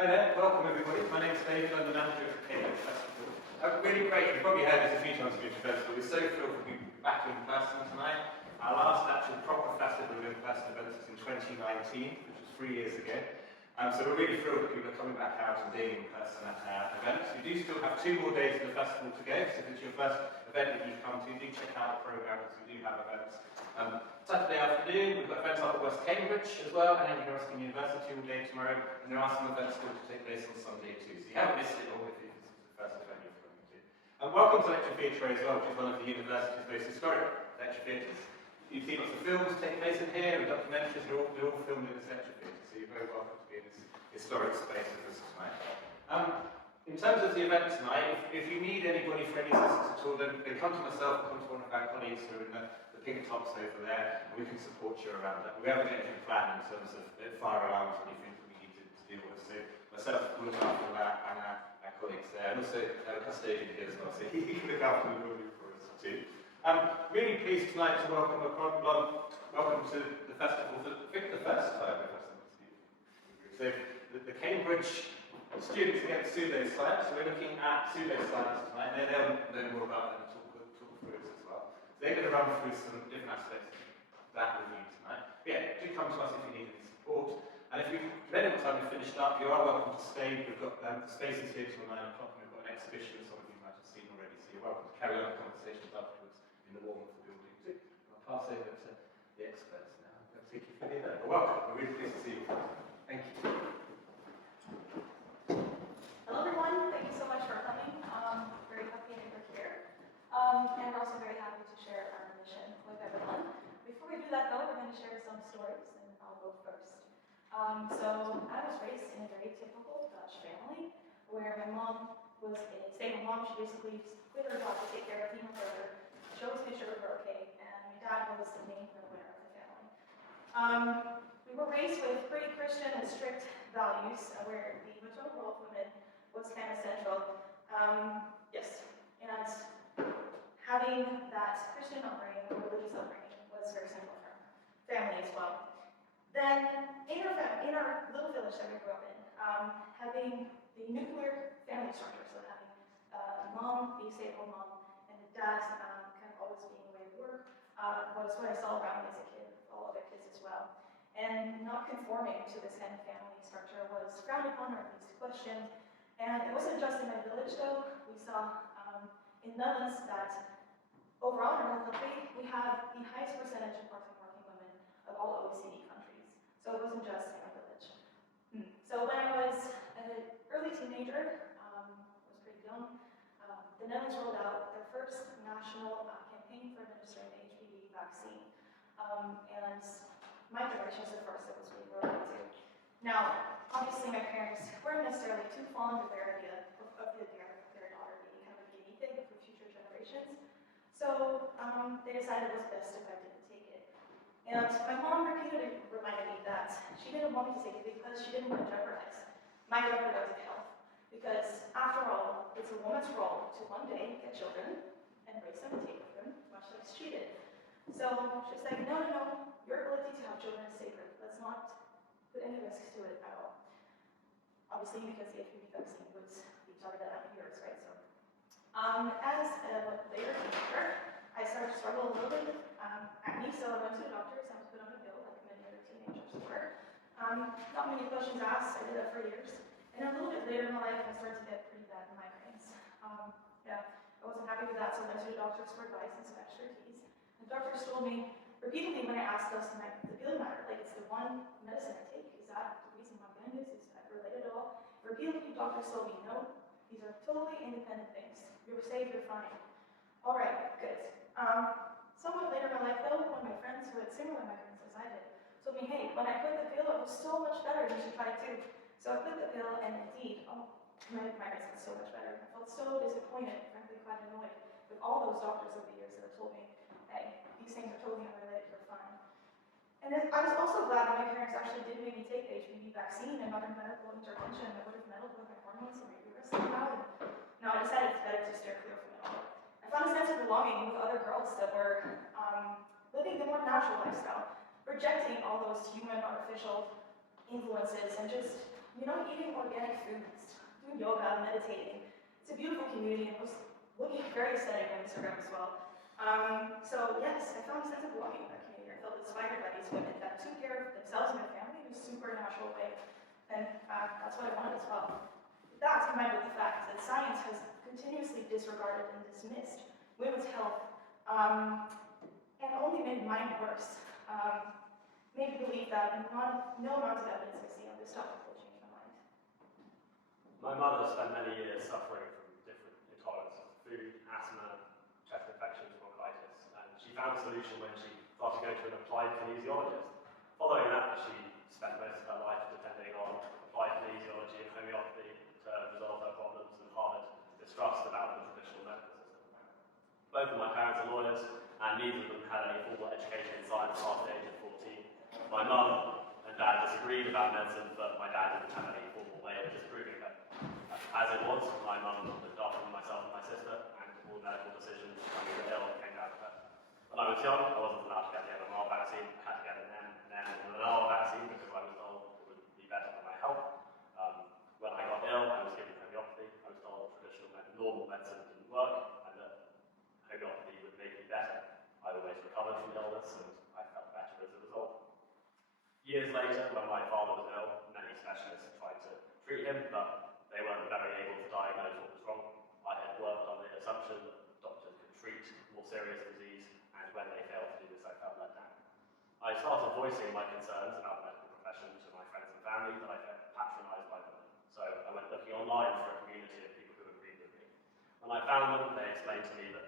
Hi there, welcome everybody. My name's David, I'm the manager of the Cambridge Festival. Really great, you've probably heard this a few times at the Festival. We're so thrilled to be back in person tonight. Our last actual proper festival of in-person events was in 2019, which was 3 years ago. So we're really thrilled that people are coming back out and being in person at our events. We do still have 2 more days of the festival to go, so if it's your first event that you've come to, do check out the programme because we do have events. Saturday afternoon, we've got events up at West Cambridge as well, and University University all day tomorrow, and there are some events still to take place on Sunday too, so you haven't missed it all if this is the first event you're coming to. Welcome to Lecture Theatre as well, which is one of the university's most historic lecture theatres. You've seen lots of films take place in here, and documentaries, they're all filmed in this lecture theatre, so you're very welcome to be in this historic space with us tonight. In terms of the event tonight, if you need anybody for any assistance at all, then come to myself or come to one of our colleagues who are in the pink tops over there, and we can support you around that. We haven't got anything planned in terms of fire alarms or anything that we need to deal with, so myself will look after that and our colleagues there, and also our custodian here as well, so he can look after the building for us too. Really pleased tonight to welcome to the festival for the first time. So the Cambridge Students Against Pseudoscience, so we're looking at pseudoscience tonight, and they'll know more about that and talk through it as well. So they're going to run through some different aspects of that with you tonight. But yeah, do come to us if you need any support. And if you've read it by the time we've finished up, you are welcome to stay. We've got spaces here till 9 o'clock, and we've got an exhibition some of you might have seen already, so you're welcome to carry on the conversations afterwards in the warmth of the building too. I'll pass over to the experts now. I'll take you through the event. Welcome, we're really pleased to see you. Thank you. Hello everyone, thank you so much for coming. Very happy that you're here. And also very happy to share our mission with everyone. Before we do that though, we're going to share some stories, and I'll go first. So I was raised in a very typical Dutch family, where my mom was a stay-at-home mom. She basically quit her job to take care of me and my brother. She always made sure we were okay, and my dad was the main breadwinner of the family. We were raised with pretty Christian and strict values, where the maternal role of women was kind of central. Yes, and having that Christian upbringing, or religious upbringing, was very central for our family as well. Then, in our little village that we grew up in, having the nuclear family structure, so having mom be a stay-at-home mom, and the dad kind of always being away at work, was what I saw around me as a kid, all other kids as well. And not conforming to this kind of family structure was frowned upon, or at least questioned. And it wasn't just in my village though. We saw in Netherlands that overall in our country, we have the highest percentage of part-time working women of all OECD countries. So it wasn't just in our village. So when I was an early teenager, I was pretty young, the Netherlands rolled out their first national campaign for administering the HPV vaccine. And my generation was the first that was really related to. Now, obviously my parents weren't necessarily too fond of their idea of their daughter being kind of a guinea pig for future generations. So they decided it was best if I didn't take it. And my mom repeatedly reminded me that she didn't want me to take it because she didn't want to jeopardize my reproductive health. Because after all, it's a woman's role to one day get children and raise them and take them, much like she did. So she's like, no, your ability to have children is sacred. Let's not put any risks to it at all. Obviously, because the HPV vaccine was being targeted at yours, right? So, as a later teenager, I started to struggle a little bit with acne, so I went to the doctors. I was put on a pill, like many other teenagers were. Not many questions asked. I did that for years. And a little bit later in my life, I started to get pretty bad migraines. Yeah, I wasn't happy with that, so I went to the doctors for advice and some expertise. The doctors told me repeatedly when I asked us the feeling matter, like it's the one medicine I take, is that the reason why I'm doing this? Is that related at all? Repeatedly, doctors told me, no, these are totally independent things. You're safe, you're fine. All right, good. Somewhat later in my life, though, one of my friends who had similar migraines as I did told me, hey, when I quit the pill, it was so much better, you should try it too. So I quit the pill, and indeed, my migraines got so much better. I felt so disappointed, frankly quite annoyed, with all those doctors over the years that have told me, hey, these things are totally unrelated, you're fine. And I was also glad that my parents actually did make me take the HPV vaccine and other medical intervention that would have meddled with my hormones and my uterus somehow. No, I decided it's better to steer clear from it all. I found a sense of belonging with other girls that were living the more natural lifestyle, rejecting all those human artificial influences and just eating organic foods, doing yoga, meditating. It's a beautiful community and was looking very aesthetic on Instagram as well. So yes, I found a sense of belonging in that community. I felt inspired by these women that took care of themselves and their family in a supernatural way. And that's what I wanted as well. That's combined with the fact that science has continuously disregarded and dismissed women's health and only made mine worse. Made me believe that no amount of evidence I see on this topic will change my mind. My mother spent many years suffering from different intolerances to food, asthma, chest infections, bronchitis, and she found a solution when she started going to an applied kinesiologist. Following that, she spent most of her life depending on applied kinesiology and homeopathy to resolve her problems and harbored distrust about the traditional medical system. Both of my parents are lawyers, and neither of them had any formal education in science after the age of 14. My mum and dad disagreed about medicine, but my dad didn't have any formal way of disproving it. As it was, my mum looked after myself and my sister, and all medical decisions when we were ill came down to her. When I was young, I wasn't allowed to get the MMR vaccine. I had to get an MMR vaccine because I was told it would be better for my health. When I got ill, I was given homeopathy. I was told traditional normal medicine didn't work, and that homeopathy would make me better. I always recovered from illness, and I felt better as a result. Years later, when my father was ill, many specialists tried to treat him, but they weren't very able to diagnose what was wrong. I had worked on the assumption that doctors could treat more serious disease, and when they failed to do this, I felt let down. I started voicing my concerns about the medical profession to my friends and family, but I felt patronised by them. So I went looking online for a community of people who agreed with me. When I found them, they explained to me that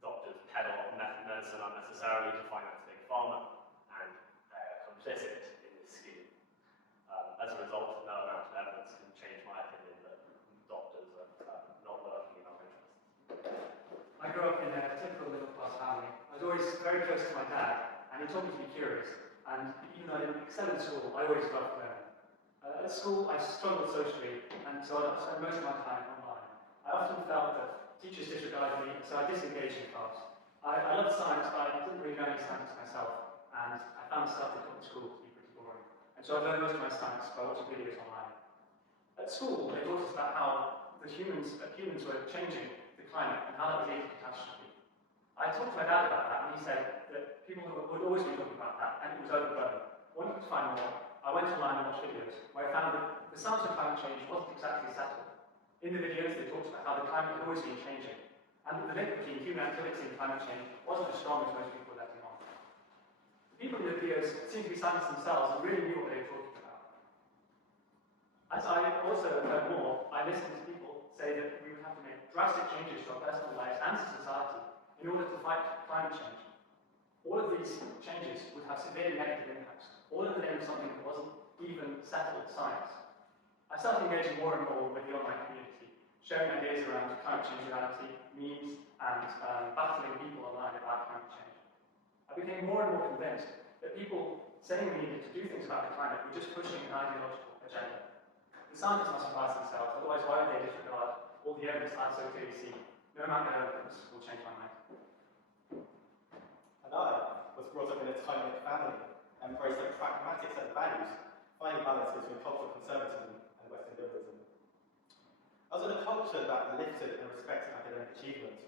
doctors peddle medicine unnecessarily to finance big pharma, and they're complicit in this scheme. As a result, no amount of evidence can change my opinion that doctors are not working in our interests. I grew up in a typical middle-class family. I was always very close to my dad, and he taught me to be curious. And even though I didn't excel in school, I always loved learning. At school, I struggled socially, and so I spent most of my time online. I often felt that teachers disregarded me, so I disengaged in class. I loved science, but I didn't really know any science myself, and I found stuff they taught in school to be pretty boring. And so I learned most of my science by watching videos online. At school, they taught us about how humans were changing the climate and how that was leading to catastrophe. I talked to my dad about that, and he said that people would always be talking about that, and it was overblown. I wanted to find more. I went online and watched videos, where I found that the science of climate change wasn't exactly settled. In the videos, they talked about how the climate had always been changing, and that the link between human activity and climate change wasn't as strong as most people were letting on. The people in the videos seemed to be scientists themselves and really knew what they were talking about. As I also heard more, I listened to people say that we would have to make drastic changes to our personal lives and to society in order to fight climate change. All of these changes would have severe negative impacts, all in the name of something that wasn't even settled science. I started engaging more and more with the online community, sharing ideas around climate change reality, memes, and battling people online about climate change. I became more and more convinced that people saying we needed to do things about the climate were just pushing an ideological agenda. The scientists must advise themselves, otherwise why would they disregard all the evidence I so clearly see? No amount of evidence will change my mind. And I was brought up in a tight-knit family and embraced a pragmatic set of values, finding balance between cultural conservatism and Western liberalism. I was in a culture that lifted and respected academic achievement,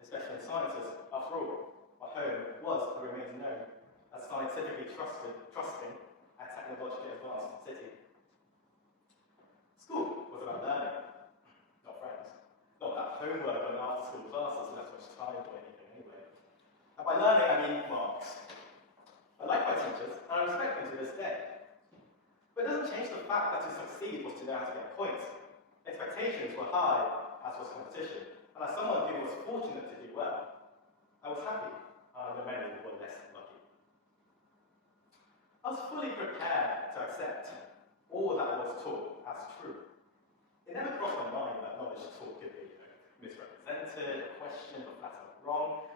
especially in sciences. After all, my home was and remains known as a scientifically trusting and technologically advanced city. School was about learning, not friends. Not that homework and after-school classes left much time for anything anyway. And by learning, I mean marks. I like my teachers, and I respect them to this day. But it doesn't change the fact that to succeed was to know how to get points. Expectations were high, as was competition. And as someone who was fortunate to do well, I was happy, and the many were less lucky. I was fully prepared to accept all that I was taught as true. It never crossed my mind that knowledge taught could be misrepresented, questioned, or flat out wrong,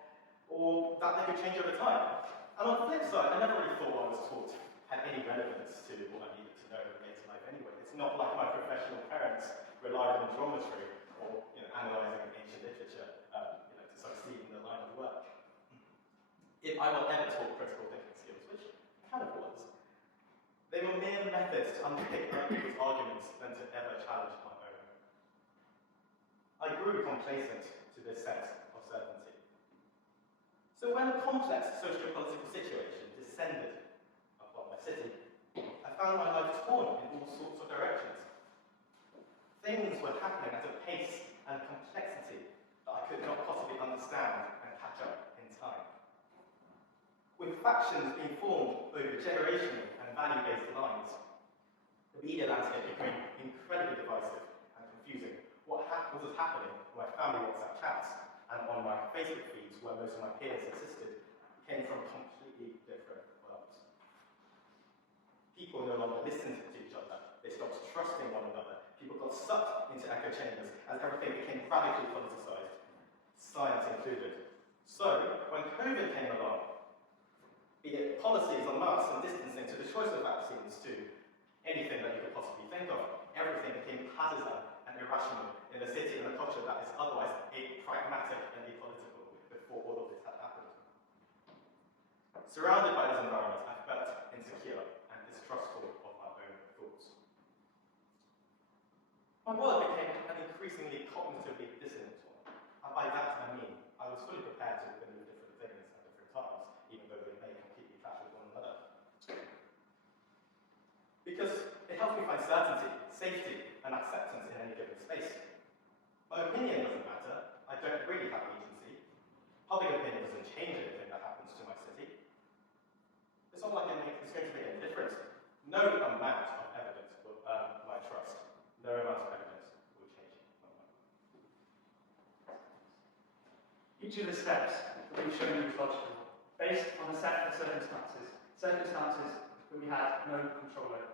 or that they could change over time. And on the flip side, I never really thought what I was taught had any relevance to what I needed to know in later life anyway. It's not like my professional parents relied on geometry or analysing ancient literature to succeed in the line of work. If I were ever taught critical thinking skills, which I kind of was, they were mere better methods to unpick other people's arguments than to ever challenge my own. I grew complacent to this sense of certainty. So when a complex socio-political situation descended upon my city, I found my life torn in all sorts of directions. Things were happening at a pace and complexity that I could not possibly understand and catch up in time. With factions being formed over generational and value-based lines, the media landscape became incredibly divisive and confusing. What was happening on my family WhatsApp chats and on my Facebook feeds, where most of my peers existed, came from completely different worlds. People no longer listened to each other. They stopped trusting one another. People got sucked into echo chambers as everything became radically politicized, science included. So, when COVID came along, be it policies on masks and distancing to the choice of vaccines to anything that you could possibly think of, everything became partisan and irrational in a city and a culture that is otherwise pragmatic and apolitical before all of this had happened. Surrounded by this environment, I felt insecure and distrustful of my own thoughts. My world became an increasingly cognitively dissonant one. And by that I mean, I was fully prepared to believe different things at different times, even though they may completely clash with one another. Because it helps me find certainty, safety, and acceptance in any given space. My opinion doesn't matter. I don't really have agency. Public opinion doesn't change anything that happens to my city. It's not like it's going to make any difference. No amount of evidence will earn my trust. No amount of evidence will change my mind. Each of the steps that we've shown you is logical, based on a set of circumstances that we had no control over.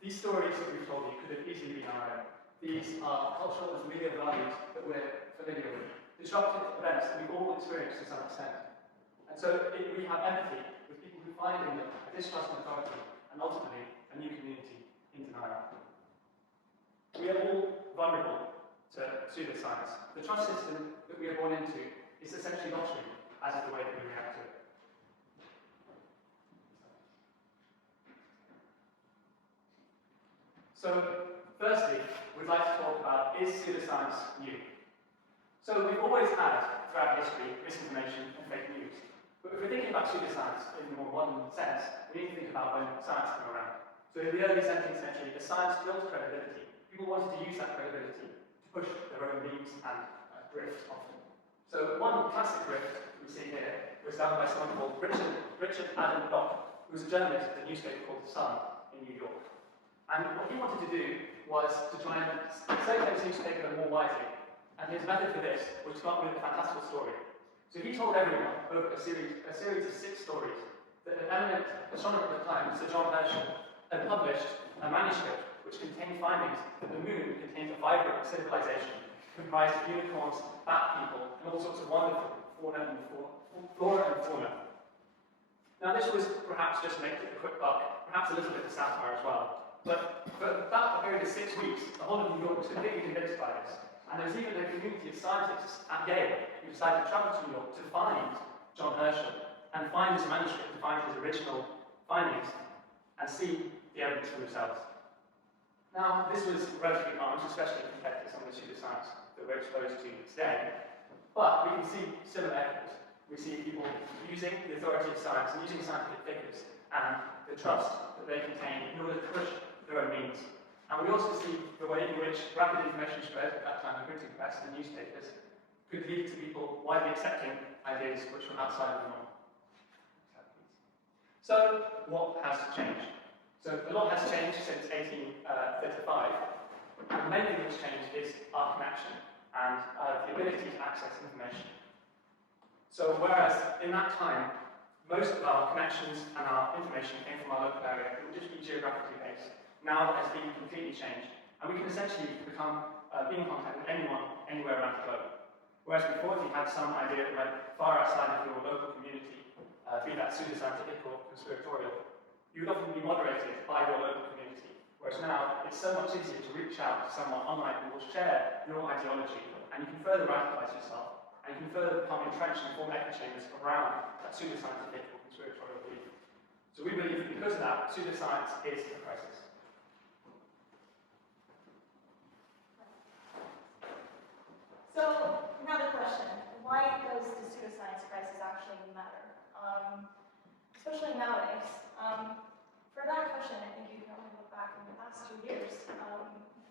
These stories that we've told you could have easily been our own. These are cultural and familiar values that we're familiar with, disruptive events that we've all experienced to some extent. And so we have empathy with people who find in them a distrust in authority and ultimately a new community in denial. We are all vulnerable to pseudoscience. The trust system that we are born into is essentially not true, as is the way that we react to it. So, firstly, we'd like to talk about, is pseudoscience new? So we've always had, throughout history, misinformation and fake news. But if we're thinking about pseudoscience in a more modern sense, we need to think about when science came around. So in the early 17th century, as science built credibility, people wanted to use that credibility to push their own beliefs and grift often. So one classic grift we see here was done by someone called Richard Adam Locke, who was a journalist at a newspaper called The Sun in New York. And what he wanted to do was to try and circulate his newspaper more widely. And his method for this was to come up with a fantastical story. So he told everyone over a series of 6 stories that an eminent astronomer at the time, Sir John Herschel, had published a manuscript which contained findings that the moon contained a vibrant civilization comprised of unicorns, fat people, and all sorts of wonderful flora and fauna. Now this was perhaps just to make it a quick buck, perhaps a little bit of satire as well. But for that period of 6 weeks, the whole of New York was completely convinced by this. And there was even a community of scientists at Yale who decided to travel to New York to find John Herschel and find his manuscript, to find his original findings, and see the evidence for themselves. Now, this was relatively harmless, especially compared to some of the pseudoscience that we're exposed to today. But we can see similar evidence. We see people using the authority of science and using scientific figures and the trust that they contain in order to push their own means. And we also see the way in which rapid information spread at that time, the printing press and newspapers, could lead to people widely accepting ideas which were outside of the norm. So, what has changed? So, a lot has changed since 1835, and the main thing that's changed is our connection and the ability to access information. So, whereas in that time, most of our connections and our information came from our local area, it would just be geographically based. Now that has been completely changed, and we can essentially become be in contact with anyone, anywhere around the globe. Whereas before, if you had some idea that went far outside of your local community, be that pseudoscientific or conspiratorial, you would often be moderated by your local community. Whereas now, it's so much easier to reach out to someone online who will share your ideology, and you can further radicalize yourself, and you can further become entrenched and form echo chambers around that pseudoscientific or conspiratorial belief. So we believe because of that, pseudoscience is a crisis. So, now the question, why does the pseudoscience crisis actually matter? Especially nowadays. For that question, I think you can only look back in the past 2 years.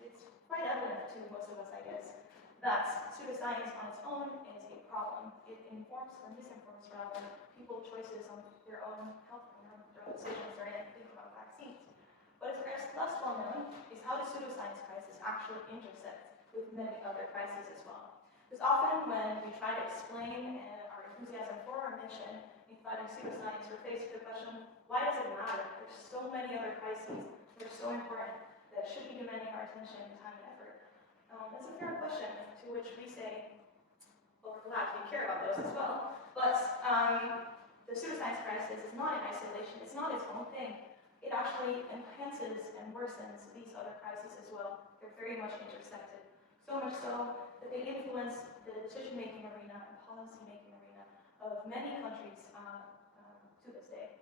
It's quite evident to most of us, I guess, that pseudoscience on its own is a problem. It informs or misinforms, rather, people's choices on their own health and their own decisions or anything about vaccines. But it's perhaps less well known is how the pseudoscience crisis actually intersects with many other crises as well. Because often when we try to explain our enthusiasm for our mission in fighting pseudoscience, we're faced with the question, why does it matter? There's so many other crises that are so important that should be demanding our attention, time, and effort. That's a fair question, to which we say, well, we're glad we care about those as well. But the pseudoscience crisis is not in isolation. It's not its own thing. It actually enhances and worsens these other crises as well. They're very much intersected. So much so that they influence the decision-making arena and policy-making arena of many countries to this day.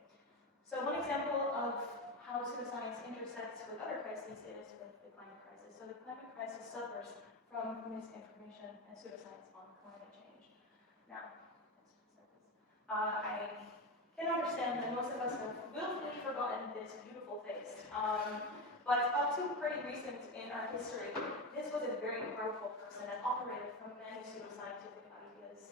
So one example of how pseudoscience intersects with other crises is with the climate crisis. So the climate crisis suffers from misinformation and pseudoscience on climate change. Now, I can understand that most of us have willfully forgotten this beautiful face. But up to pretty recent in our history, this was a very powerful person that operated from many pseudoscientific ideas.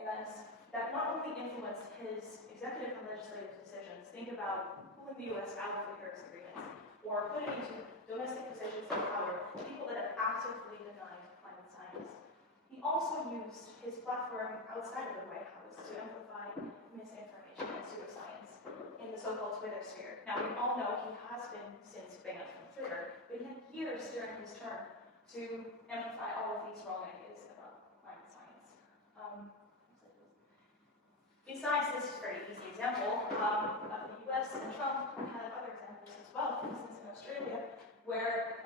And that not only influenced his executive and legislative decisions, think about pulling the US out of the Paris Agreement, or putting into domestic positions of power people that have actively denied climate science. He also used his platform outside of the White House to amplify misinformation and pseudoscience in the so-called Twitter sphere. Now, we all know he has been since banned from Twitter, but he had years during his term to amplify all of these wrong ideas about climate science. Besides this very easy example of the US and Trump, we have other examples as well. For instance, in Australia, where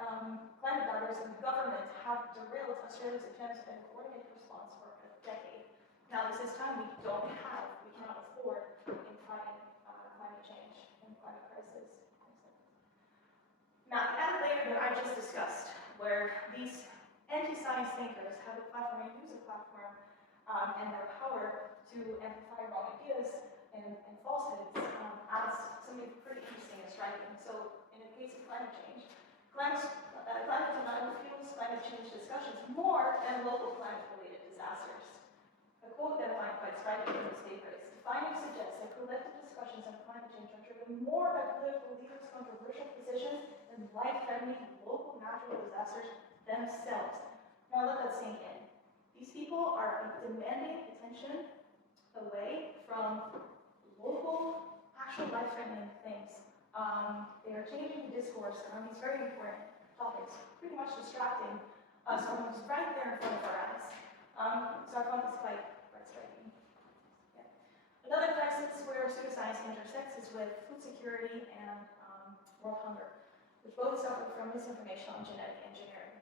climate doubters and the government have derailed Australia's attempt at a coordinated response for a decade. Now, this is time we cannot afford in fighting climate change and climate crisis. Now, the added layer that I just discussed, where these anti-science thinkers have a platform and use a platform and their power to amplify wrong ideas and falsehoods, adds something pretty interesting and striking. So, in the case of climate change, climate denial fuels climate change discussions more than local climate-related disasters. A quote that I find quite striking in this paper is, the finding suggests that collective discussions on climate change are driven more by political leaders' controversial positions than life-threatening local natural disasters themselves. Now let that sink in. These people are demanding attention away from local, actual life-threatening things. They are changing the discourse around these very important topics, pretty much distracting us from what's right there in front of our eyes. So I found this quite striking. Yeah. Another crisis where pseudoscience intersects is with food security and world hunger, which both suffer from misinformation on genetic engineering.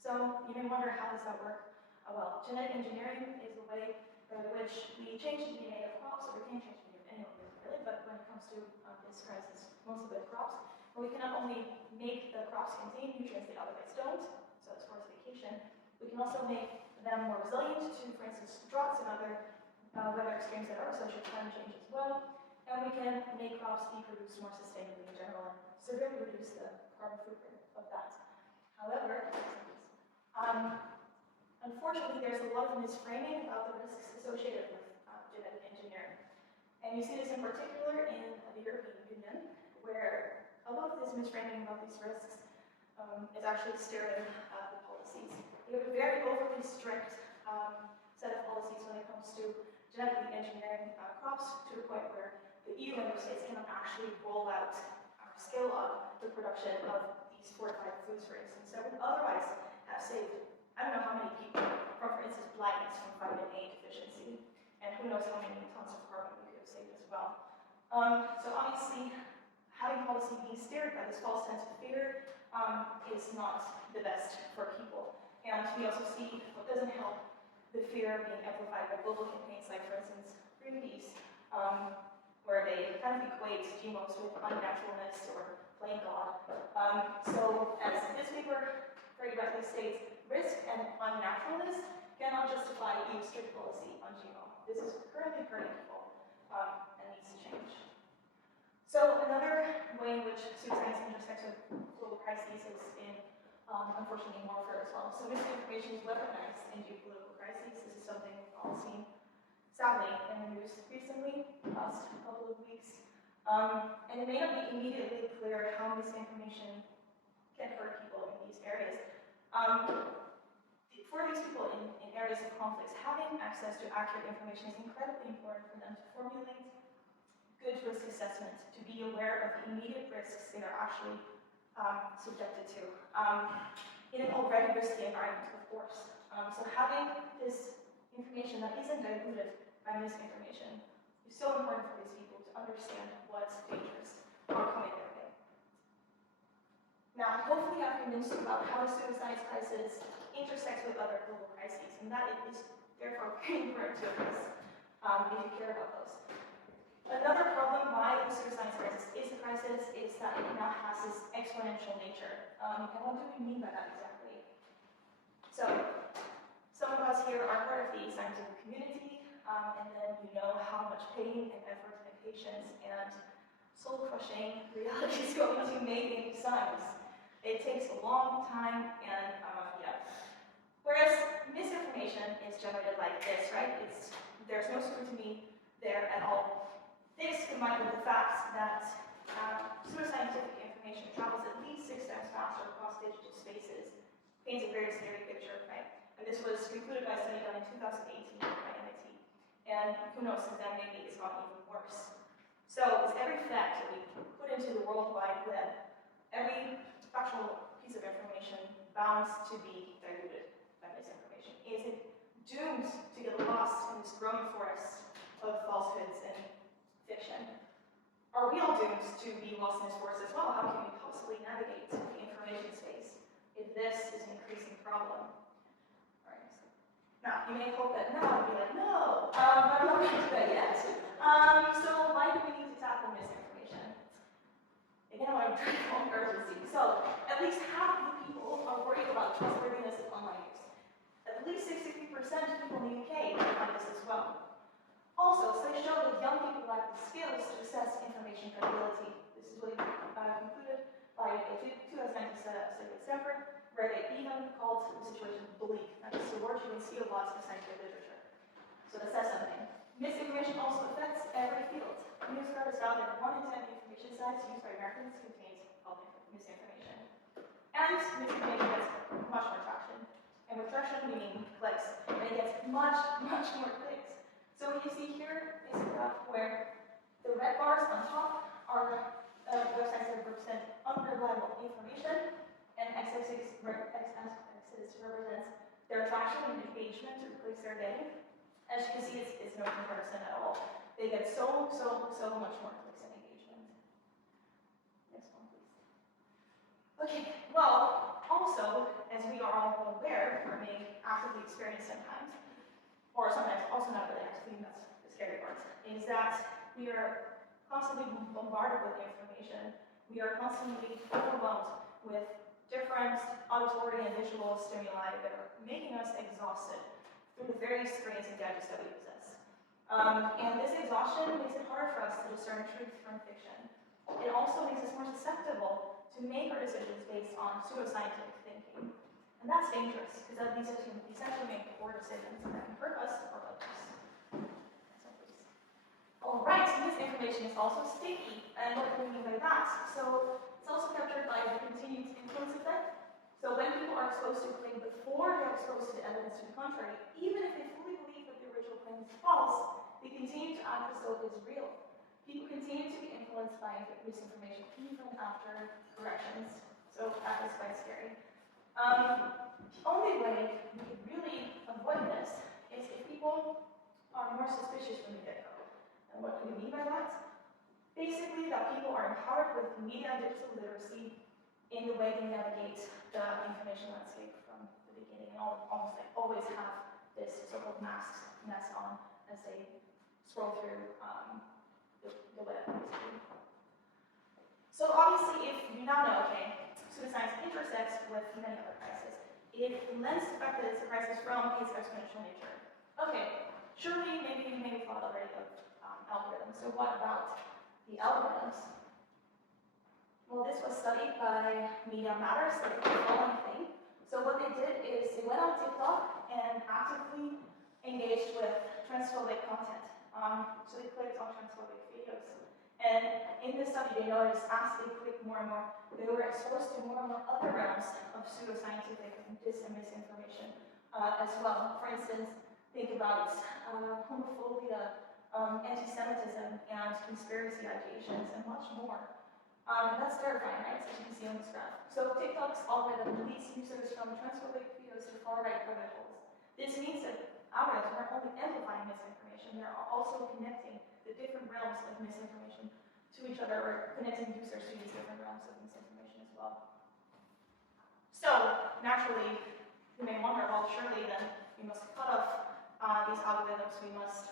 So you may wonder, how does that work? Well, genetic engineering is the way by which we change the DNA of crops, or we can't change the DNA of any organism really, but when it comes to this crisis, most of the crops, we can not only make the crops contain nutrients they otherwise don't, so as fortification, we can also make them more resilient to, for instance, droughts and other weather extremes that are associated with climate change as well, and we can make crops be produced more sustainably in general and severely reduce the carbon footprint of that. However, unfortunately, there's a lot of misframing about the risks associated with genetic engineering. And you see this in particular in the European Union, where a lot of this misframing about these risks is actually steering the policies. We have a very overly strict set of policies when it comes to genetically engineering crops, to the point where the EU member states cannot actually roll out or scale up the production of these fortified foods, for instance, that would otherwise have saved, I don't know how many people from, for instance, blindness from vitamin A deficiency, and who knows how many tons of carbon we could have saved as well. So obviously, having policy being steered by this false sense of fear is not the best for people. And we also see what doesn't help the fear being amplified by global campaigns like, for instance, Greenpeace, where they kind of equate GMOs with unnaturalness or playing God. So as this paper very rightly states, risk and unnaturalness cannot justify EU strict policy on GMO. This is currently hurting people and needs to change. So another way in which pseudoscience intersects with global crises is in, unfortunately, warfare as well. So misinformation is weaponized in geopolitical crises. This is something we've all seen, sadly, in the news recently, last couple of weeks. And it may not be immediately clear how misinformation can hurt people in these areas. For these people in areas of conflicts, having access to accurate information is incredibly important for them to formulate good risk assessment, to be aware of the immediate risks they are actually subjected to in an already risky environment, of course. So having this information that isn't diluted by misinformation is so important for these people to understand what dangers are coming their way. Now, hopefully I've convinced you about how the pseudoscience crisis intersects with other global crises, and that it is therefore very important to address if you care about those. Another problem why the pseudoscience crisis is a crisis is that it now has this exponential nature. And what do we mean by that exactly? So, some of us here are part of the scientific community, and then you know how much pain and effort and patience and soul-crushing realities go into making science. It takes a long time, and yeah. Whereas misinformation is generated like this, right? There's no scrutiny there at all. This, combined with the fact that pseudoscientific information travels at least 6 times faster across digital spaces, paints a very scary picture, right? And this was concluded by a study done in 2018 by MIT. And who knows, since then maybe it's gotten even worse. So with every fact that we put into the World Wide Web, every factual piece of information bound to be diluted by misinformation. Is it doomed to get lost in this growing forest of falsehoods and fiction? Are we all doomed to be lost in this forest as well? How can we possibly navigate the information space if this is an increasing problem? All right. Now, you may hope that no, and be like, no, but I'm not going to do that yet. So why do we need to tackle misinformation? Again, I want to bring home urgency. So, at least half of the people are worried about trustworthiness of online news. At least 63% of people in the UK find this as well. Also, studies show that young people lack the skills to assess information credibility. This is what concluded by a 2019 study at Stanford, where they even called the situation bleak. That is a word you can see a lot in scientific literature. So that says something. Misinformation also affects every field. News has found that 1 in 10 information sites used by Americans contains misinformation. And misinformation gets much more traction. And with traction, we mean clicks. And it gets much, much more clicks. So what you see here is a graph where the red bars on top are websites that represent unreliable information, and x-axis represents their traction and engagement to the clicks they're getting. As you can see, it's no comparison at all. They get so much more clicks and engagement. Next one, please. Okay, well, also, as we are all aware, or may actively experience sometimes, or sometimes also not really actively, that's the scary part, is that we are constantly bombarded with information. We are constantly overwhelmed with different auditory and visual stimuli that are making us exhausted through the various screens and gadgets that we possess. And this exhaustion makes it hard for us to discern truth from fiction. It also makes us more susceptible to make our decisions based on pseudoscientific thinking. And that's dangerous, because that leads us to essentially make poor decisions that can hurt us or others. All right, so misinformation is also sticky. And what do we mean by that? So it's also captured by the continued influence effect. So when people are exposed to a claim before they're exposed to the evidence to the contrary, even if they fully believe that the original claim is false, they continue to act as though it is real. People continue to be influenced by misinformation even after corrections. So that is quite scary. The only way we can really avoid this is if people are more suspicious from the get-go. And what do we mean by that? Basically, that people are empowered with media and digital literacy in the way they navigate the information landscape from the beginning, and almost like always have this sort of mask on as they scroll through the web, basically. So obviously, if you now know, okay, pseudoscience intersects with many other crises, it lends the fact that it's a crisis from its exponential nature. Okay, surely maybe you may have thought already of algorithms. So what about the algorithms? Well, this was studied by Media Matters, like the following thing. So what they did is they went on TikTok and actively engaged with transphobic content. So they clicked on transphobic videos. And in this study, they noticed as they clicked more and more, they were exposed to more and more other realms of pseudoscientific dis and misinformation as well. For instance, think about homophobia, anti-Semitism, and conspiracy ideations, and much more. And that's terrifying, right? As you can see on this graph. So TikTok's algorithm leads users from transphobic videos to far-right rabbit holes. This means that algorithms aren't only amplifying misinformation, they're also connecting the different realms of misinformation to each other, or connecting users to these different realms of misinformation as well. So, naturally, you may wonder, well, surely then we must cut off these algorithms, we must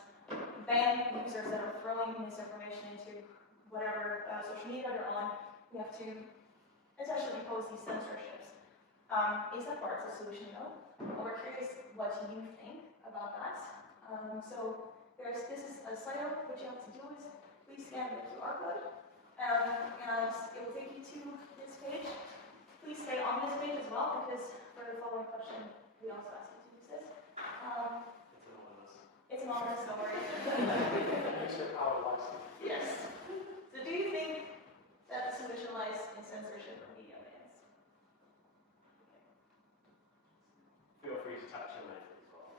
ban users that are throwing misinformation into whatever social media they're on. We have to essentially impose these censorships. Is that part of the solution? No. Well, we're curious what you think about that. So this is a sign up. What you have to do is please scan the QR code, and it will take you to this page. Please stay on this page as well, because for the following question, we also ask you to use this. It's anonymous, don't worry. Extra power license. Yes. So do you think that the solution lies in censorship or media bans? Feel free to touch on it as well.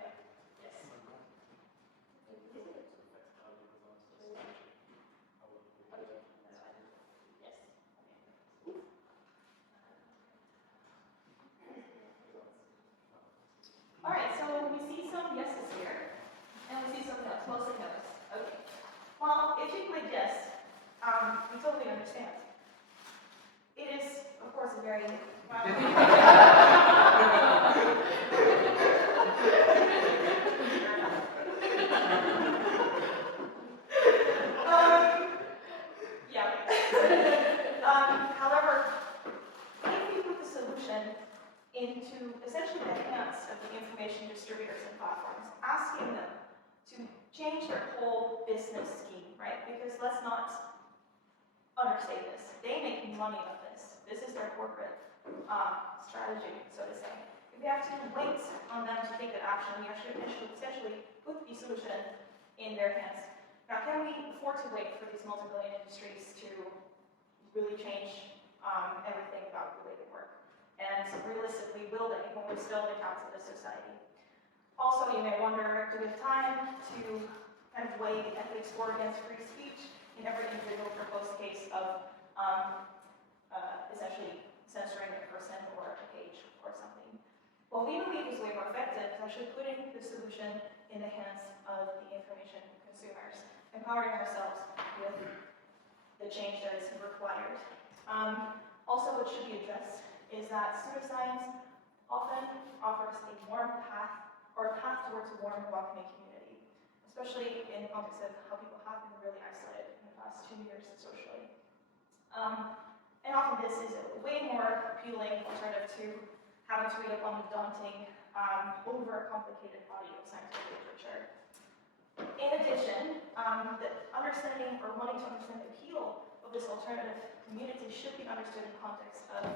Okay. Yes. All right, so we see some yeses here, and we see some no's, mostly no's. Okay. Well, if you click yes, we totally understand. It is, of course, a very yeah. However, if we put the solution into essentially the hands of the information distributors and platforms, asking them to change their whole business scheme, right? Because let's not understate this. They make money of this. This is their corporate strategy, so to say. If we have to wait on them to take that action, we actually essentially put the solution in their hands. Now, can we afford to wait for these multi-billion industries to really change everything about the way they work? And realistically, will they when we're still the capitalist society? Also, you may wonder, do we have time to kind of weigh the ethics for against free speech in every individual proposed case of essentially censoring a person or a page or something? Well, we believe is way more effective is actually putting the solution in the hands of the information consumers, empowering ourselves with the change that is required. Also, what should be addressed is that pseudoscience often offers a warm path, or a path towards a warm, welcoming community, especially in the context of how people have been really isolated in the past 2 years socially. And often this is a way more appealing alternative to having to read up on the daunting, over-complicated body of scientific literature. In addition, the understanding or wanting to understand the appeal of this alternative community should be understood in context of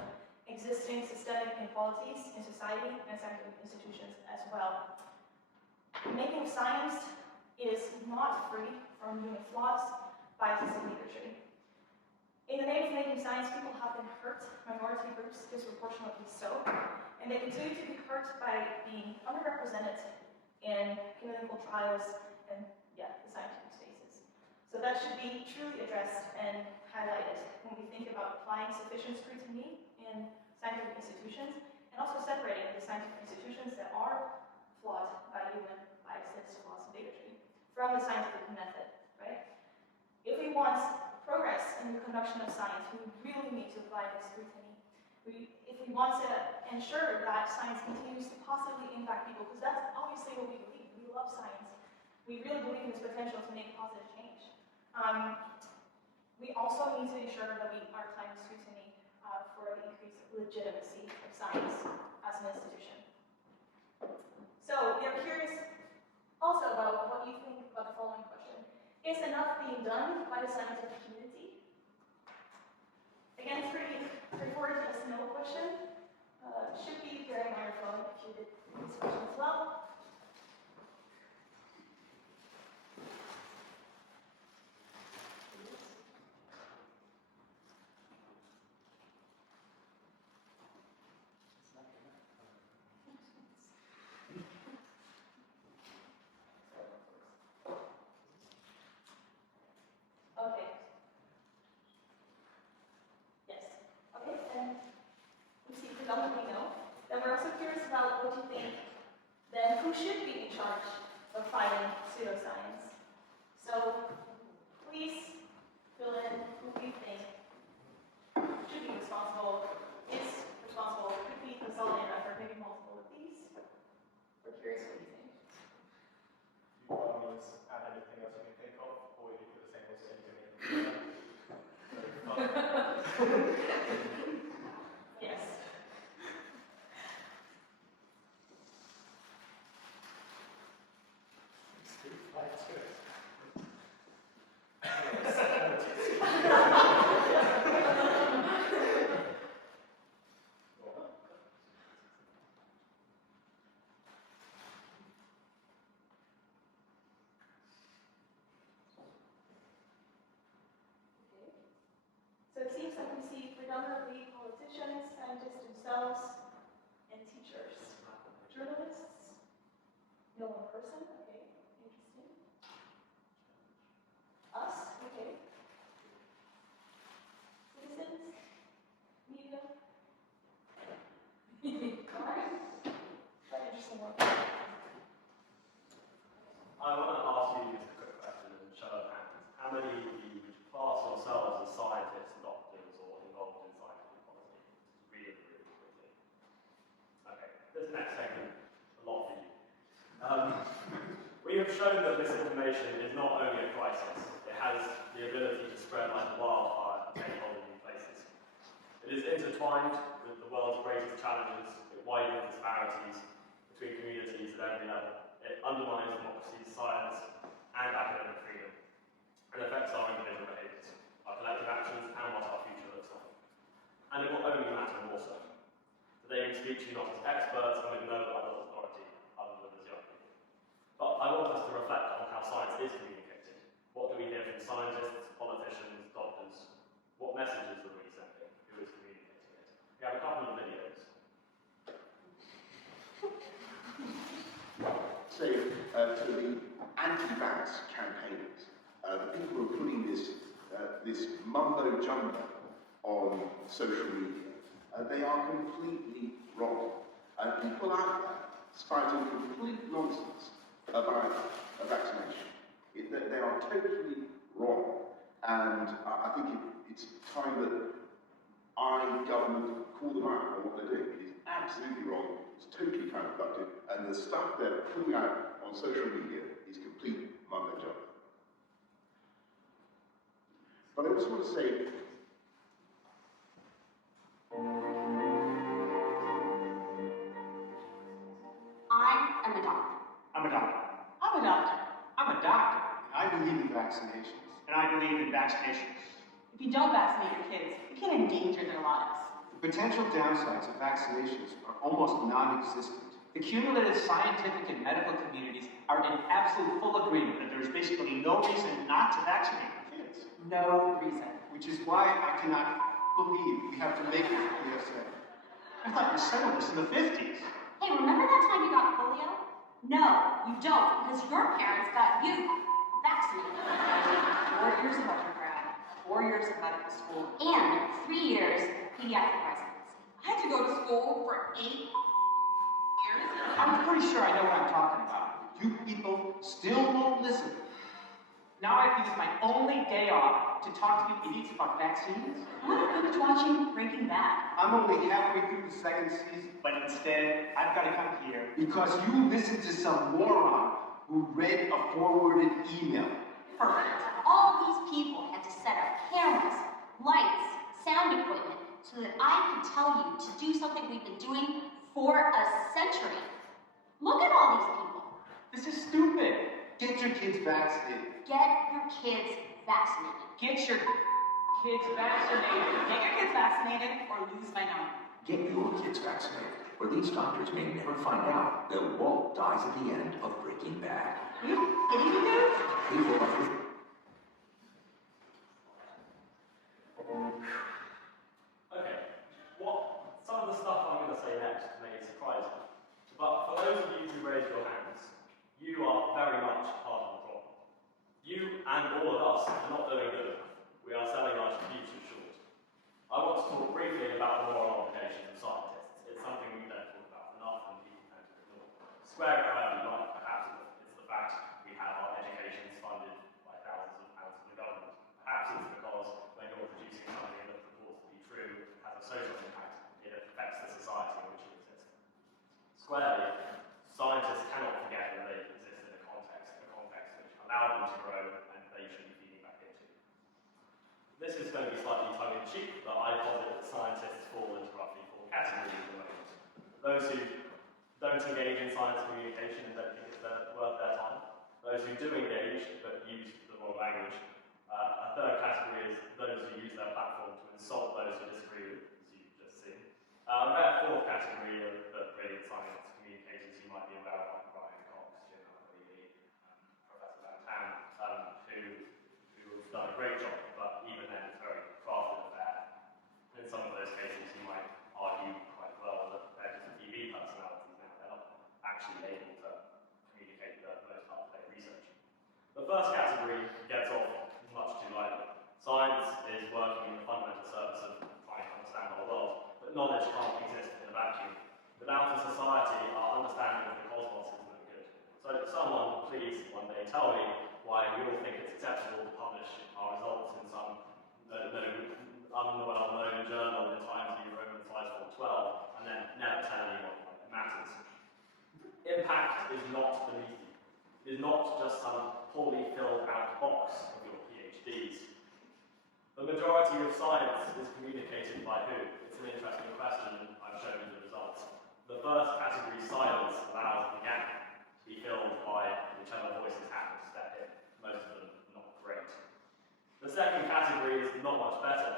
existing systemic inequalities in society and scientific institutions as well. Making science is not free from human flaws, biases, and bigotry. In the name of making science, people have been hurt, minority groups disproportionately so, and they continue to be hurt by being underrepresented in clinical trials and, the scientific spaces. So that should be truly addressed and highlighted when we think about applying sufficient scrutiny in scientific institutions, and also separating the scientific institutions that are flawed by human biases, flaws, from the scientific method, right? If we want progress in the conduction of science, we really need to apply this scrutiny. If we want to ensure that science continues to positively impact people, because that's obviously what we believe. We love science. We really believe in its potential to make positive change. We also need to ensure that we are applying scrutiny for the increased legitimacy of science as an institution. So we are curious also about what you think about the following question. Is enough being done by the scientific community? Again, it's pretty straightforward, yes, no question. Should be very microphone if you did this question as well. Okay. Yes. Okay, and we see predominantly no. Then we're also curious about what you think, then who should be in charge of fighting pseudoscience? So please fill in who you think should be responsible, is responsible, could be consolidated effort, maybe multiple of these. We're curious what you think. Do you want me to add anything else you can think of, or you put the same list in? Yes. That's good. So it seems like we see predominantly politicians, scientists themselves, and teachers. Journalists? No one person? Okay, interesting. Us? Okay. Citizens? Media? Alright. Quite interesting one. I want to ask you just a quick question and show of hands. How many of you would class yourselves as scientists, doctors, or involved in scientific policy? Really, really quickly. Okay, this next segment, a lot for you. We have shown that misinformation is not only a crisis, it has the ability to spread like wildfire and take hold of new places. It is intertwined with the world's greatest challenges, it widens disparities between communities at every level. It undermines democracy, science, and academic freedom, and affects our individual behaviours, our collective actions, and what our future looks like. And it will only matter more so. Today we speak to you not as experts and with no other authority other than as young people. But I want us to reflect on how science is communicated. What do we hear from scientists, politicians, doctors? What messages are we sending? Who is communicating it? We have a couple of videos. So, to the anti-vax campaigners, the people who are putting this mumbo-jumbo on social media, they are completely wrong. People out there spouting complete nonsense about a vaccination. They are totally wrong. And I think it's time that our government call them out on what they're doing. It is absolutely wrong. It's totally counterproductive, and the stuff they're putting out on social media is complete mumbo-jumbo. But I also want to say, I am a doctor. I'm a doctor. I'm a doctor. I'm a doctor. I believe in vaccinations. And I believe in vaccinations. If you don't vaccinate your kids, you can endanger their lives. The potential downsides of vaccinations are almost non-existent. The cumulative scientific and medical communities are in absolute full agreement that there is basically no reason not to vaccinate kids. No reason. Which is why I cannot believe we have to make it PSA. I thought you settled this in the 50s. Hey, remember that time you got polio? No, you don't, because your parents got you vaccinated. 4 years of undergrad, 4 years of medical school, And 3 years pediatric residency. I had to go to school for 8 years. I'm pretty sure I know what I'm talking about. You people still won't listen. Now I have to use my only day off to talk to you idiots about vaccines? I want to binge watching Breaking Bad. I'm only halfway through the second season. But instead, I've got to come here. Because you listened to some moron who read a forwarded email. Perfect. All these people had to set up cameras, lights, sound equipment, so that I could tell you to do something we've been doing for a century. Look at all these people. This is stupid. Get your kids vaccinated. Get your kids vaccinated. Get your kids vaccinated. Get your kids vaccinated or lose my number. Get your kids vaccinated, or these doctors may never find out that Walt dies at the end of Breaking Bad. Are you kidding me, dude? People are Okay, some of the stuff I'm going to say next may surprise you. But for those of you who raised your hands, you are very much part of the problem. You and all of us are not doing good enough. We are selling our future short. I want to talk briefly about the moral obligation of scientists. It's something we don't talk about enough and people tend to ignore. Square it however you like, perhaps it's the fact we have our educations funded by thousands of pounds from the government. Perhaps it's because when you're producing something that purports to be true, has a social impact, it affects the society in which you exist. Squarely, scientists cannot forget that they exist in a context which allowed them to grow and they should be feeding back into. This is going to be slightly tongue-in-cheek, but I posit that scientists fall into roughly 4 categories at the moment. Those who don't engage in science communication and don't think it's worth their time. Those who do engage but use the wrong language. A third category is those who use their platform to insult those who disagree with, as you've just seen. A fourth category of the brilliant science communicators you might be aware of, like Brian Cox, Jim Alcalini, Professor Van Tam, who have done a great job, but even then it's very crafted affair. In some of those cases you might argue quite well that they're just TV personalities now, they're not actually able to communicate the most up-to-date research. The first category gets off much too lightly. Science is working in the fundamental service of trying to understand our world, but knowledge can't exist in a vacuum. Without a society, our understanding of the cosmos is no good. So someone, please, one day tell me why we all think it's acceptable to publish our results in some well-known journal in Times New Roman size 12, and then never tell anyone why it matters. Impact is not beneath you. It is not just some poorly filled out box of your PhDs. The majority of science is communicated by who? It's an interesting question, and I've shown you the results. The first category, silence, allows the gap to be filled by whichever voices happen to step in. Most of them not great. The second category is not much better.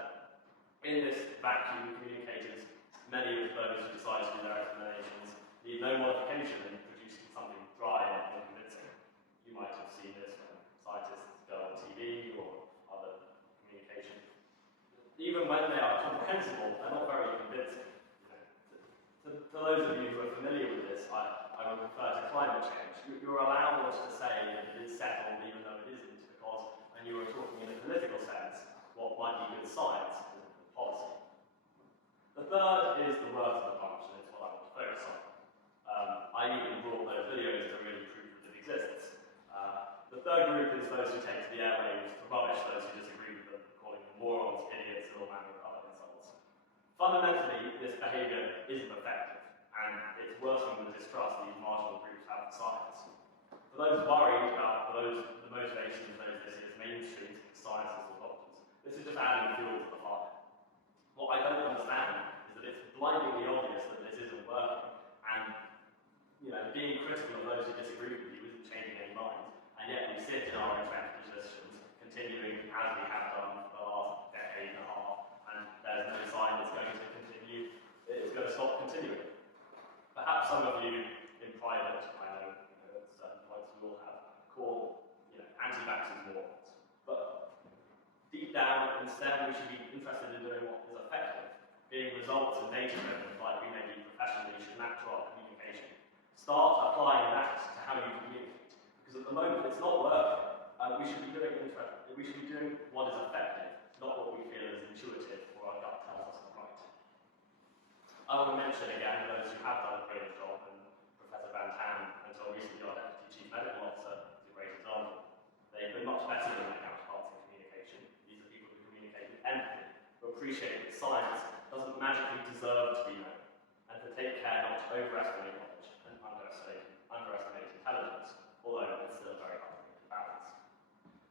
In this vacuum, communicators, many of those who decide to do their explanations, need no modification in producing something dry and unconvincing. You might have seen this when scientists go on TV or other communication. Even when they are comprehensible, they're not very convincing. To those of you who are familiar with this, I would refer to climate change. You're allowed to say that it is settled even though it isn't, because when you are talking in a political sense, what might be good science is good policy. The third is the worst of the bunch, and it's what I want to focus on. I even brought those videos to really prove that it exists. The third group is those who take to the airwaves to rubbish those who disagree with them, calling them morons, idiots, and all manner of other insults. Fundamentally, this behaviour isn't effective, and it's worsening the distrust these marginal groups have in science. For those worried about the motivation of those this year's mainstream scientists or doctors, this is just adding fuel to the fire. What I don't understand is that it's blindingly obvious that this isn't working, and being critical of those who disagree with you isn't changing any minds, and yet we sit in our entrenched positions, continuing as we have done for the last decade and a half, and there's no sign it's going to continue, it's going to stop continuing. Perhaps some of you in private, I know at certain points we all have, call anti-vaxxers morons. But deep down in STEM, we should be interested in doing what is effective, being results and data-driven, like we may be professionally, should match our communication. Start applying that to how you communicate, because at the moment it's not working. We should be doing what is effective, not what we feel is intuitive or our gut tells us is right. I want to mention again those who have done a brilliant job, and Professor Van Tam, until recently our Deputy Chief Medical Officer, is a great example. They've been much better than their counterparts in communication. These are people who communicate with empathy, who appreciate that science doesn't magically deserve to be known, and who take care not to overestimate knowledge and underestimate intelligence, although it's still very hard to make a balance.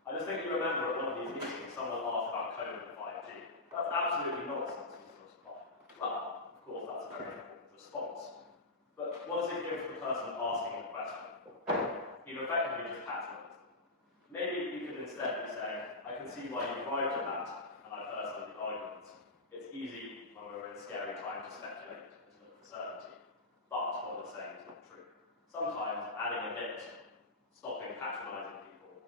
I just think you remember at one of these meetings, someone asked about code and 5G. That's absolutely nonsense, was the reply. Well, of course, that's a very important response. But what does it give for the person asking the question? You've effectively just patronized them. Maybe you could instead be saying, I can see why you arrived at that, and I've heard some of the arguments. It's easy when we're in scary times to speculate and look for certainty, but what we're saying is not true. Sometimes adding a bit, stopping patronizing people,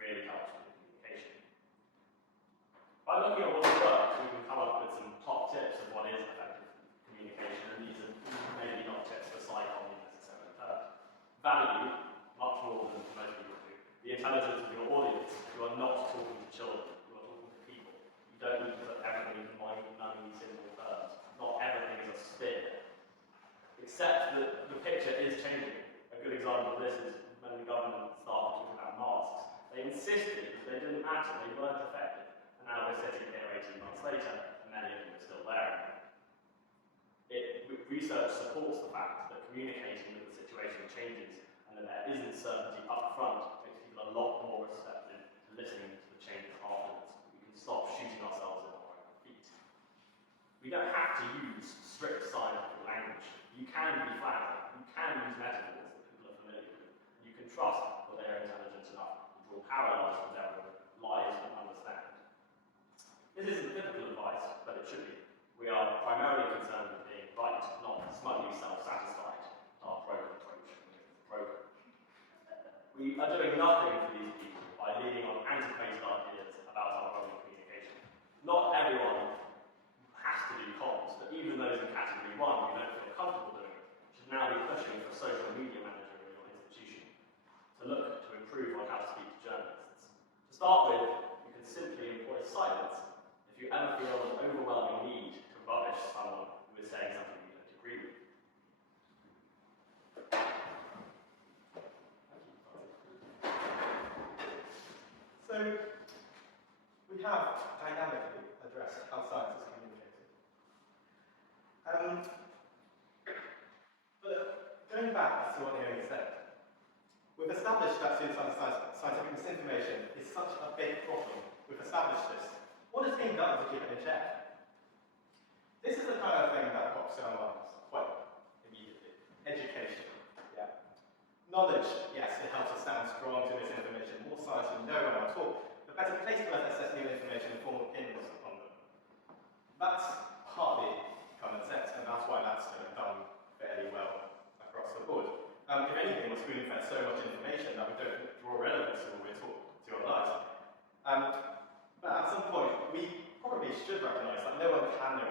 really helps with communication. By looking at what's worked, we can come up with some top tips of what is effective communication, and these are maybe not tips for psychology necessarily. Value, much more than most people do. The intelligence of your audience. You are not talking to children, you are talking to people. You don't need to put everything in mind-numbing simple terms. Not everything is a spin. Except that the picture is changing. A good example of this is when the government started talking about masks. They insisted that they didn't matter, they weren't effective. And now we're sitting here 18 months later, and many of them are still wearing them. Research supports the fact that communicating with the situation changes, and that there isn't certainty up front, makes people a lot more receptive to listening to the changes afterwards. We can stop shooting ourselves in our own feet. We don't have to use strict scientific language. You can be flat, you can use metaphors that people are familiar with, and you can trust that they are intelligent enough to draw parallels from their own lives and understand. This isn't biblical advice, but it should be. We are primarily concerned with being right, not smugly self-satisfied. Our broken approach is broken. We are doing nothing for these people by leaning on antiquated ideas about our role in communication. Not everyone has to do comms, but even those in category 1 who don't feel comfortable doing it should now be pushing for a social media manager in your institution to look to improve on how to speak to journalists. To start with, you can simply employ silence if you ever feel an overwhelming need to rubbish someone who is saying something you don't agree with. So, we have dynamically addressed how science is communicated. But going back to what Naomi said, we've established that scientific misinformation is such a big problem. We've established this. What is being done to keep it in check? This is the kind of thing that pops in our minds quite immediately. Education. Yeah. Knowledge, yes, it helps us stand strong to misinformation. More science we know when I talk, the better place to assess new information and form opinions on them. That's partly common sense, and that's why that's done fairly well across the board. If anything, we're spoon-fed so much information that we don't draw relevance to what we're taught to our lives. But at some point, we probably should recognise that no one can know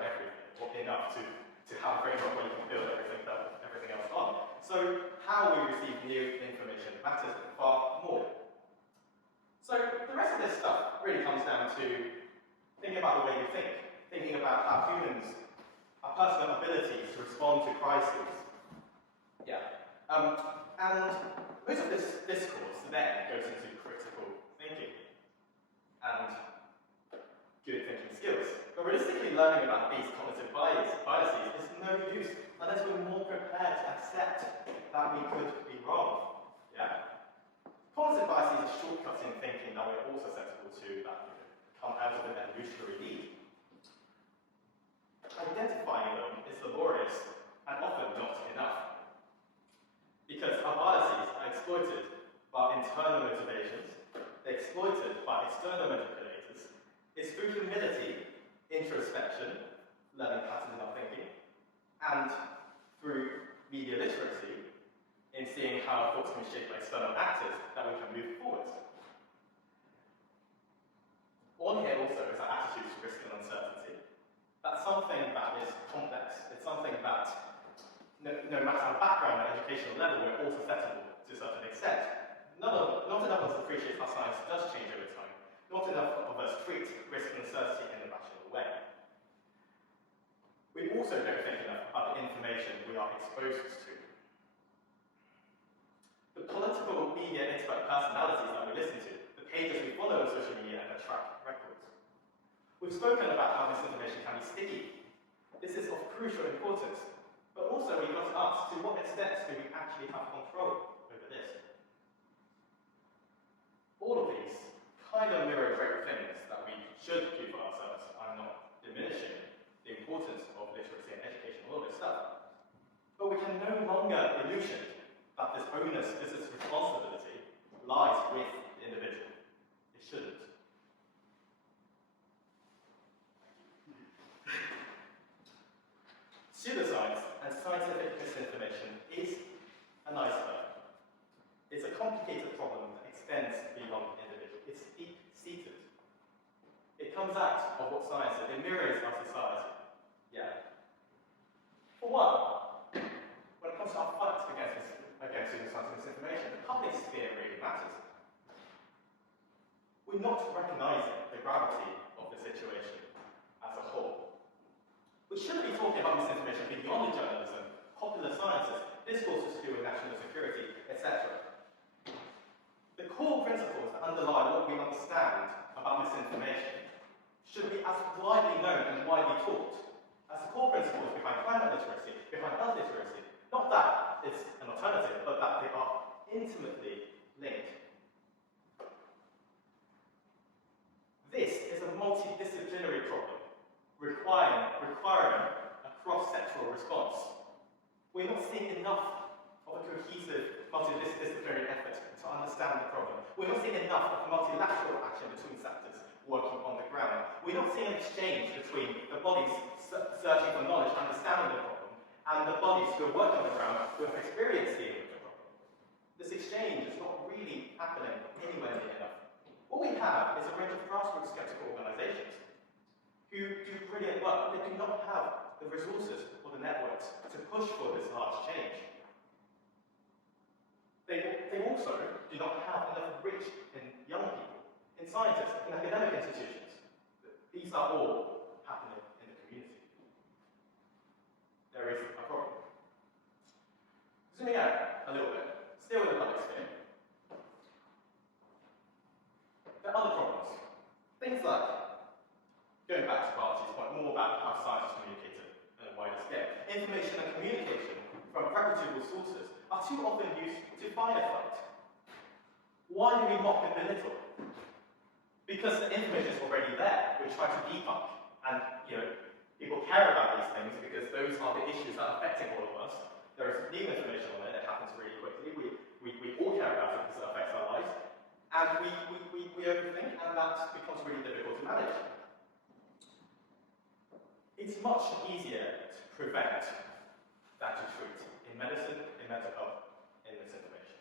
everything, or enough to have a framework where you can build everything else on. So how we receive new information matters far more. So the rest of this stuff really comes down to thinking about the way we think, thinking about how humans, our personal abilities to respond to crises. Yeah. And most of this discourse then goes into critical thinking and good thinking skills. But realistically, learning about these cognitive biases is no use unless we're more prepared to accept that we could be wrong. Yeah? Cognitive biases are shortcuts in thinking that we're all susceptible to, that come out of an evolutionary need. Identifying them is laborious and often not enough. Because our biases are exploited by internal motivations, they're exploited by external manipulators. It's through humility, introspection, learning patterns in our thinking, and through media literacy, in seeing how our thoughts can be shaped by external actors, that we can move forward. On here also is our attitude to risk and uncertainty. That's something that is complex. It's something that, no matter our background or educational level, we're all susceptible to a certain extent. Not enough of us appreciate how science does change over time. Not enough of us treat risk and uncertainty in a rational way. We also don't think enough about the information we are exposed to. The political, media, and expert personalities that we We've spoken about how misinformation can be sticky. This is of crucial importance. But also we've got to ask, to what extent do we actually have control over this? All of these kind of mirror great things that we should do for ourselves. I'm not diminishing the importance of literacy and education, all of this stuff. But we can no longer illusion that this onus, this responsibility, lies with the individual. It shouldn't. Pseudoscience and scientific misinformation is an iceberg. It's a complicated problem that extends beyond the individual. It's deep-seated. It comes out of what science is. It mirrors our society. Yeah. For one, when it comes to our fight against pseudoscience and misinformation, the public sphere really matters. We're not recognizing the gravity of the situation as a whole. We shouldn't be talking about misinformation beyond journalism, popular sciences, discourses to do with national security, etc. The core principles that underlie what we understand about misinformation should be as widely known and widely taught as the core principles behind climate literacy, behind health literacy. Not that it's an alternative, but that they are intimately linked. This is a multidisciplinary problem, requiring a cross-sectoral response. We're not seeing enough of a cohesive, multidisciplinary effort to understand the problem. We're not seeing enough of multilateral action between sectors working on the ground. We're not seeing an exchange between the bodies searching for knowledge, understanding the problem, and the bodies who are working on the ground who have experience dealing with the problem. This exchange is not really happening anywhere near enough. What we have is a range of grassroots skeptical organisations who do brilliant work, but they do not have the resources or the networks to push for this large change. They also do not have enough reach in young people, in scientists, in academic institutions. These are all happening in the community. There is a problem. Zooming out a little bit, still in the public sphere, there are other problems. Things like, going back to Barty's point, more about how science is communicated on a wider scale. Information and communication from reputable sources are too often used to firefight. Why do we mock and belittle? Because the information is already there. We try to debunk. And, people care about these things because those are the issues that are affecting all of us. There is new information on it that happens really quickly. We all care about it because it affects our lives. And we overthink, and that becomes really difficult to manage. It's much easier to prevent than to treat in medicine, in mental health, in misinformation.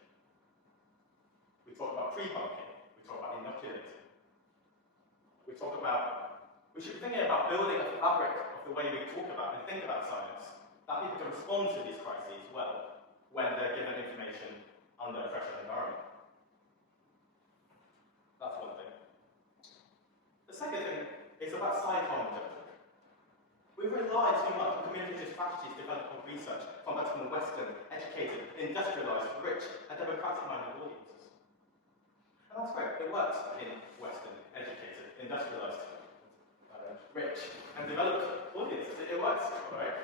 We talk about pre-bunking, we talk about inoculating. We should be thinking about building a fabric of the way we talk about and think about science, that people can respond to these crises well when they're given information under a pressured environment. That's one thing. The second thing is about psychology. We rely too much on communication strategies developed on research conducted from Western, educated, industrialized, rich, and democratic-minded audiences. And that's great. It works in Western, educated, industrialized, rich, and developed audiences. It works, right?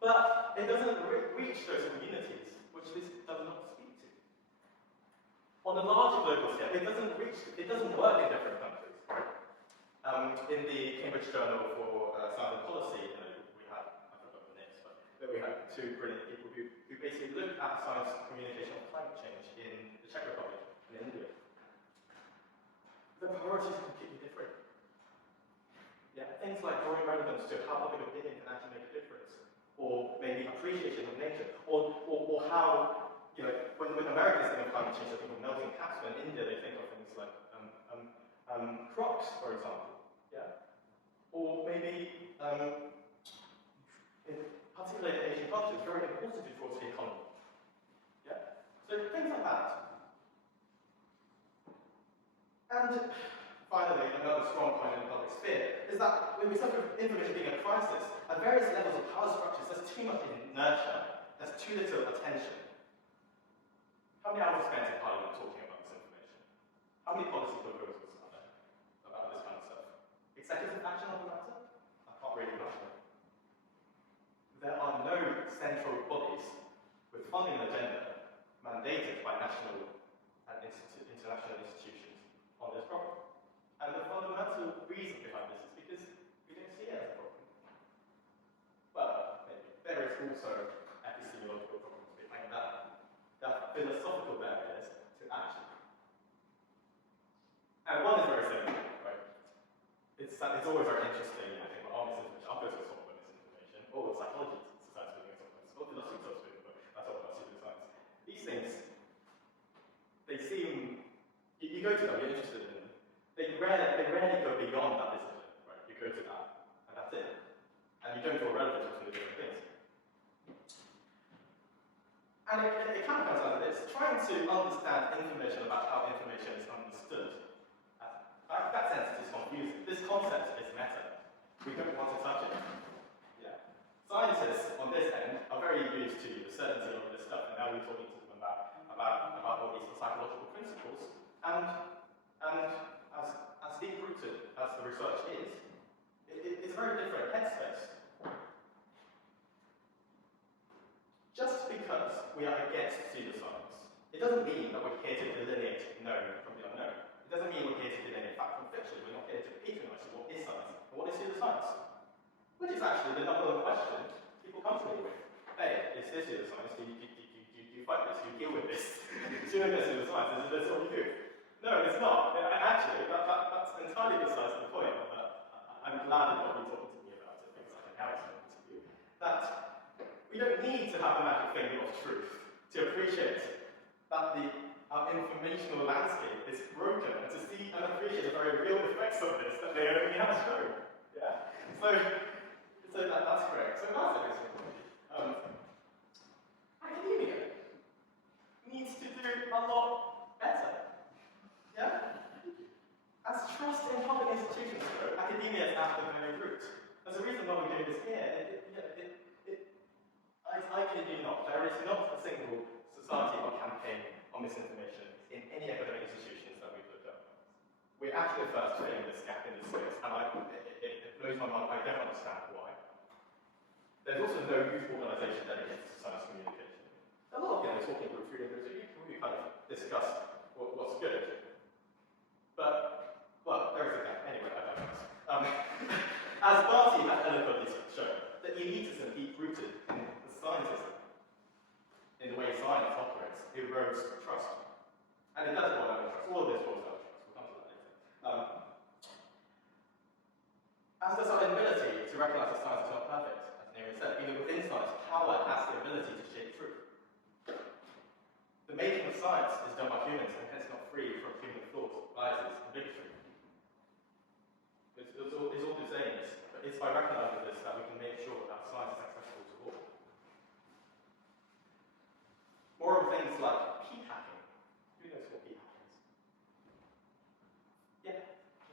But it doesn't reach those communities which this does not speak to. On a larger global scale, it doesn't work in different countries. In the Cambridge Journal for Science and Policy, we had, I forgot the names, but we had two brilliant people who basically looked at science communication on climate change in the Czech Republic and India. The priorities are completely different. Yeah, things like drawing relevance to how public opinion can actually make a difference, or maybe appreciation of nature, or how, when Americans think of climate change, they think of melting caps, but in India they think of things like crops, for example. Yeah? Or maybe, particularly in Asian culture, it's very important towards the economy. Yeah? So things like that. And finally, another strong point in the public sphere is that when we talk of information being a crisis, at various levels of power structures, there's too much inertia, there's too little attention. How many hours spent in Parliament talking about this information? How many policy proposals are there about this kind of stuff? Executive funding an agenda mandated by national and international institutions on this problem. And the fundamental reason behind this is because we don't see it as a problem. Well, maybe. There is also epistemological problems behind that. There are philosophical barriers to action. And one is very simple, right? It's always very interesting, I think, about misinformation. I'll go to talk about misinformation, or psychology, society speaking of or philosophy, so speaking, but I talk about pseudoscience. These things, they seem, you go to them, you're interested in them. They rarely go beyond that discipline, right? You go to that, and that's it. And you don't draw relevance between the different things. And it kind of comes down to this, trying to understand information about how information is understood. That sentence is confusing. This concept is meta. We don't want to touch it. Yeah. Scientists on this end are very used to the certainty of this stuff, and now we're talking to them about all these psychological principles. And as deep-rooted as the research is, it's a very different headspace. Just because we are against pseudoscience, it doesn't mean that we're here to delineate known from the unknown. It doesn't mean we're here to delineate fact from fiction. We're not here to patronize what is science and what is pseudoscience. Which is actually the number one question people come to me with. Hey, is this pseudoscience? Do you fight this? Do you deal with this? Do you know this pseudoscience? Is this what you do? No, it's not. Actually, that's entirely besides the point. I'm glad that you're talking to me about it, because I can have it to you. That we don't need to have a magic finger of truth to appreciate that our informational landscape is broken, and to see and appreciate the very real effects of this that they only have shown. Yeah? So that's correct. So that's it. Academia needs to do a lot better. Yeah? As trust in public institutions go, academia is at the very root. There's a reason why we're doing this here. I kid you not, there is not a single society or campaign on misinformation in any academic institutions that we've looked at. We're actually the first filling this gap in this space, and it blows my mind. I don't understand why. There's also no youth organisation dedicated to science communication. A lot of talking group, freedom groups, we kind of discuss what's good. But, well, there is a gap. Anyway, I digress. As Barty has eloquently shown, that elitism deep-rooted in the scientism, in the way science operates, erodes trust. And it does boil down to trust. All of this boils down to trust. We'll come to that later. As does our inability to recognise that science is not perfect, as Neri said. Even within science, power has the ability to shape truth. The making of science is done by humans, and hence not free from human flaws, biases, and bigotry. It's all to saying this, but it's by recognising this that we can make sure that science is accessible to all. More of things like peak hacking. Who knows what peak hacking is? Yeah?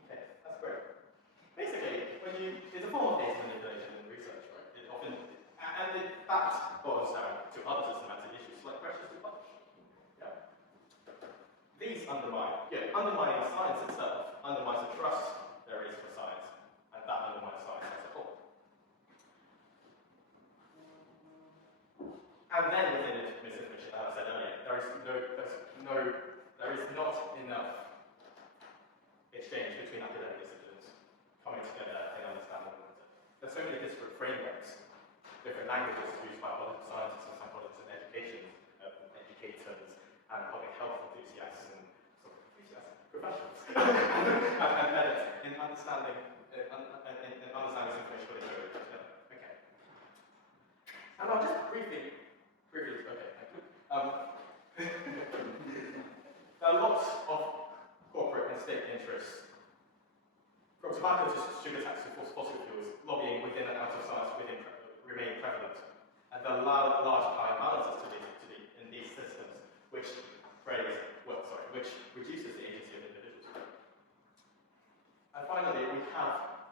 Okay, that's great. Basically, it's a form of data manipulation in research, right? That boils down to other systematic issues like pressures to publish. Yeah. These undermining science itself undermines the trust there is for science, and that undermines science as a whole. And then within misinformation, as I said earlier, there is not enough exchange between academic disciplines coming together in understanding the matter. There's so many disparate frameworks, different languages used by political scientists and psychologists and educators, and public health enthusiasts and professionals and editors in understanding this information what they show together. Okay. And I'll just briefly okay, thank you. There are lots of corporate and state interests, from tobacco to sugar tax to fossil fuels, lobbying within and out of science remain prevalent. And there are large power imbalances in these systems, which reduces the agency of individuals. And finally, we have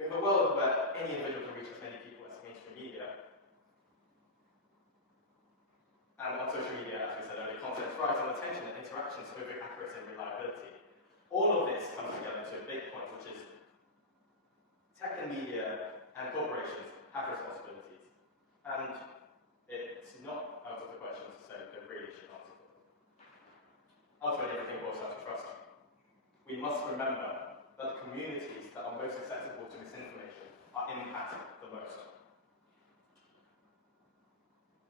a world where any individual can reach as many people as mainstream media. And on social media, as we said earlier, content thrives on attention and interactions over accuracy and reliability. All of this comes together to a big point, which is tech and media and corporations have must remember that the communities that are most susceptible to misinformation are impacted the most.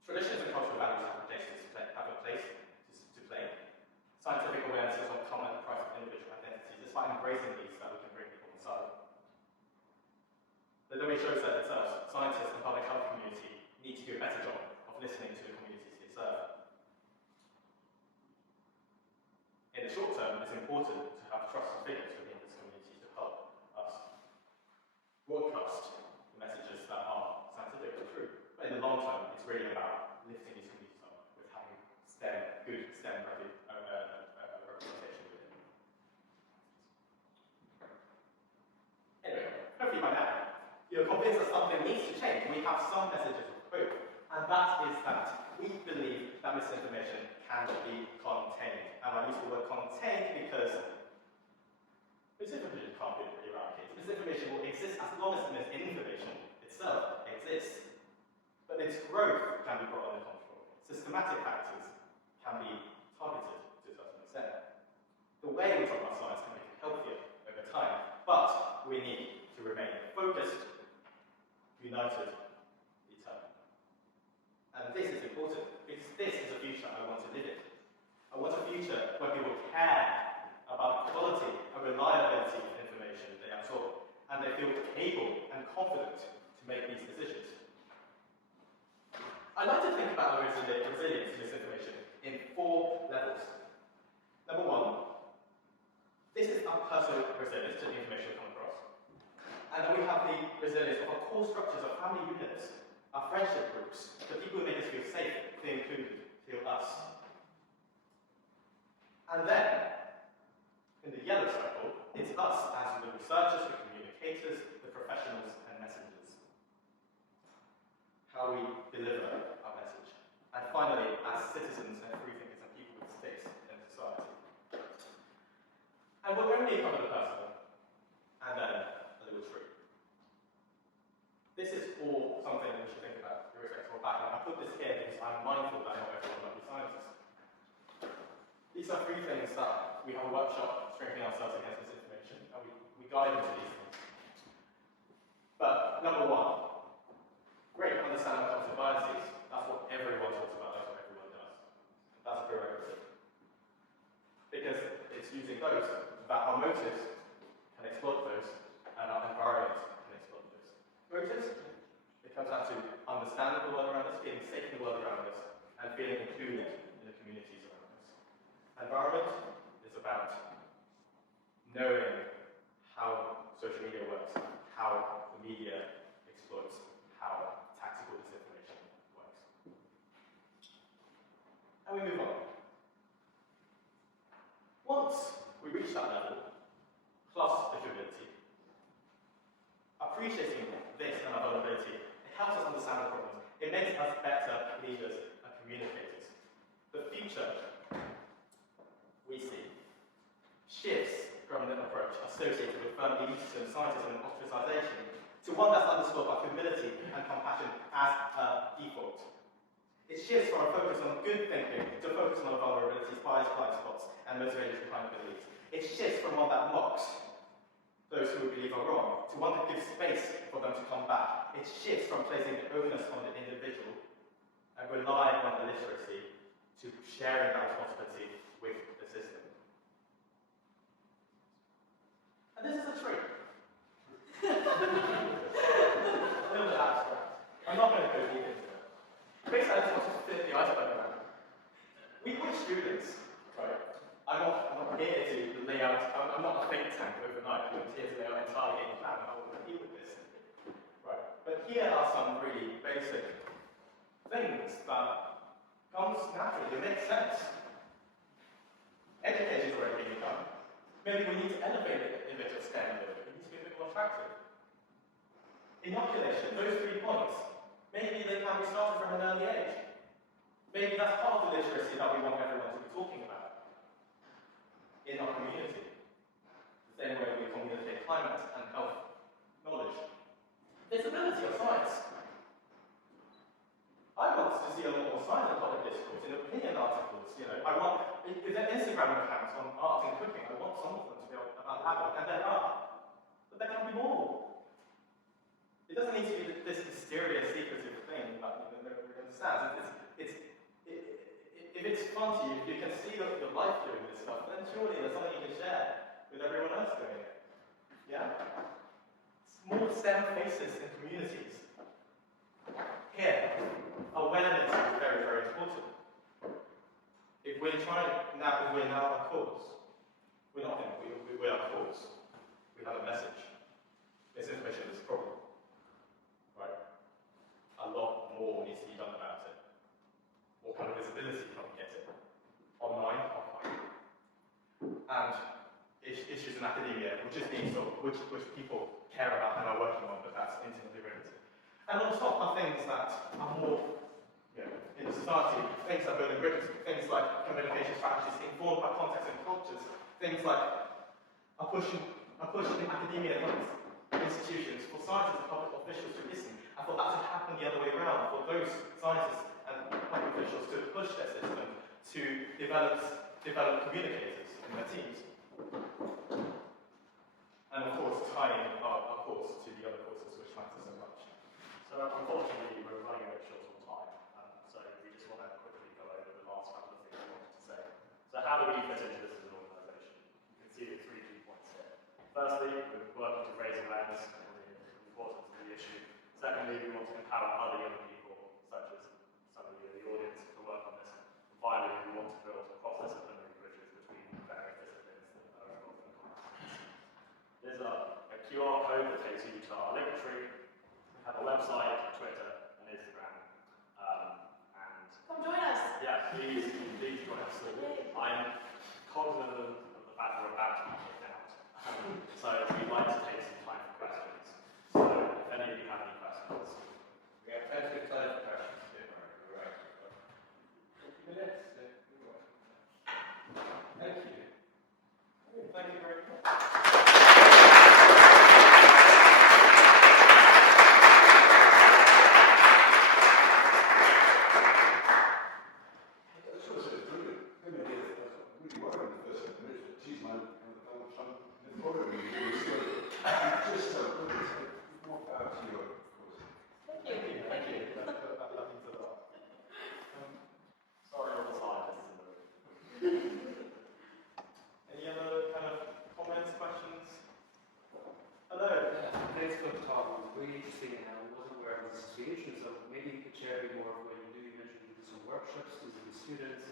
Traditions and cultural values have a place to play. Scientific awareness does not come at the price of individual identities. It's by embracing these that we can bring people inside. The way shows that itself, scientists and public health community need to do a better job of listening to the communities they serve. In the short term, it's important to have trusted figures within this community to help us broadcast the messages that are scientific and true. But in the long term, it's really about lifting these communities up with having good STEM representation within. Anyway, hopefully by now, you're convinced that something needs to change. We have some messages of hope, and that is that we believe that misinformation can be contained. And I use the word contained because misinformation can't be eradicated. Misinformation will exist as long as the misinformation itself exists. But its growth can be brought under control. Systematic factors can be targeted to a certain extent. The way we talk about science can make it healthier over time, but we need to remain focused, united, determined. And this is important because this is a future I want to live in. I want a future where people care about the quality and reliability of information they absorb, and they feel able and confident to make these decisions. I like to think about resilience to misinformation in 4 levels. Number 1, this is our personal resilience to the information we come across. And then we have the resilience of our core structures, our family units, our friendship groups, the people who make us feel safe, feel included, feel us. And then, in the yellow circle, it's us as the researchers, the communicators, the professionals, and messengers. How we deliver our message. And finally, as citizens and free thinkers and people with stakes in society. And we'll only cover the personal, and then a little true. This is all something we should think about, irrespective of background. I put this here because I'm mindful that not everyone might be scientists. These are 3 things that we have a workshop strengthening ourselves against misinformation, and we guide into these things. But number 1, great, understand our cultural biases. That's what everyone talks about, that's what everyone does. That's a prerequisite. Because it's using those that our motives can exploit those, and our environment can exploit those. Motives, it comes down to understanding the world around us, feeling safe in the world around us, and feeling included in the communities around us. Environment is about knowing how social media works, how the media exploits, how tactical disinformation works. And we move on. Once we reach that level, plus the humility, appreciating this and our vulnerability, it helps us understand the problems. It makes us better leaders and communicators. The future we see shifts from an approach associated with firm elitism, scientism, and ostracization to one that's underscored by humility and compassion as a default. It shifts from a focus on good thinking to a focus on vulnerabilities, bias, blind spots, and motivators behind beliefs. It shifts from one that mocks those who we believe are wrong to one that gives space for them to come back. It shifts from placing the onus on the individual and relying on the literacy to sharing that responsibility with the system. And this is a trick. A little bit abstract. I'm not going to go deep into it. Basically, I just want to fit the iceberg around. We students, right? I'm not here to lay out, I'm not a think tank overnight. I'm here to lay out an entire game plan of how we're going to deal with this. Right? But here are some really basic things that comes naturally, it makes sense. Education is already being done. Maybe we need to elevate the image of STEM a little bit. It needs to be a bit more attractive. Inoculation, those 3 points, maybe they can be started from an early age. Maybe that's part of the literacy that we want everyone to be talking about in our community. The same way we communicate climate and health knowledge. Visibility of science. I want to see a lot more science in public discourse, in opinion articles, I want, if there are Instagram accounts on art and cooking, I want some of them to to be about that work, and there are. But there can be more. It doesn't need to be this mysterious, secretive thing that nobody understands. If it's fun to you, if you can see the life doing this stuff, then surely there's something you can share with everyone else doing it. Yeah? Small STEM faces in communities. Here, awareness is very, very important. If we're now a cause, we're not him, we're a cause. We have a message. Misinformation is a problem. Right? A lot more needs to be done about it. What kind of visibility can we get it? Online, offline. And issues in academia, which is being solved, which people care about and are working on, but that's intimately related. And on top are things that are more, in society, things that build bridges, things like communication strategies informed by context and cultures, things like a push in academia institutions for scientists and public officials to listen. I thought that should happen the other way around, for those scientists and public officials to push their system to develop communicators in their teams. And of course, tying our course to the other courses which matter so much. So unfortunately, we're running a bit short on time, so we just want to quickly go over the last couple of things we wanted to say. So how do we fit into this as an organisation? You can see the 3 key points here. Firstly, we're working to raise awareness of the importance of the issue. Secondly, we want to empower other young people, such as some of you in the audience, to work on this. And finally, we want to build cross-disciplinary bridges between various disciplines that are involved in science. There's a QR code that takes you to our link tree. We have a website, Twitter, and Instagram. Come join us. Yeah, please join us. I'm cognizant of the fact we're about to be kicked out. So we'd like to take some time for questions. So if any of you have any questions. We have plenty of time for questions. Right. 50 minutes. Thank you. Thank you very much. Sorry, all the scientists in the room. Any other kind of comments, questions? Hello. Thanks for the talk. It was really interesting, and I wasn't aware of this association, so maybe you could share a bit more of what you do. You mentioned you do some workshops, do some students.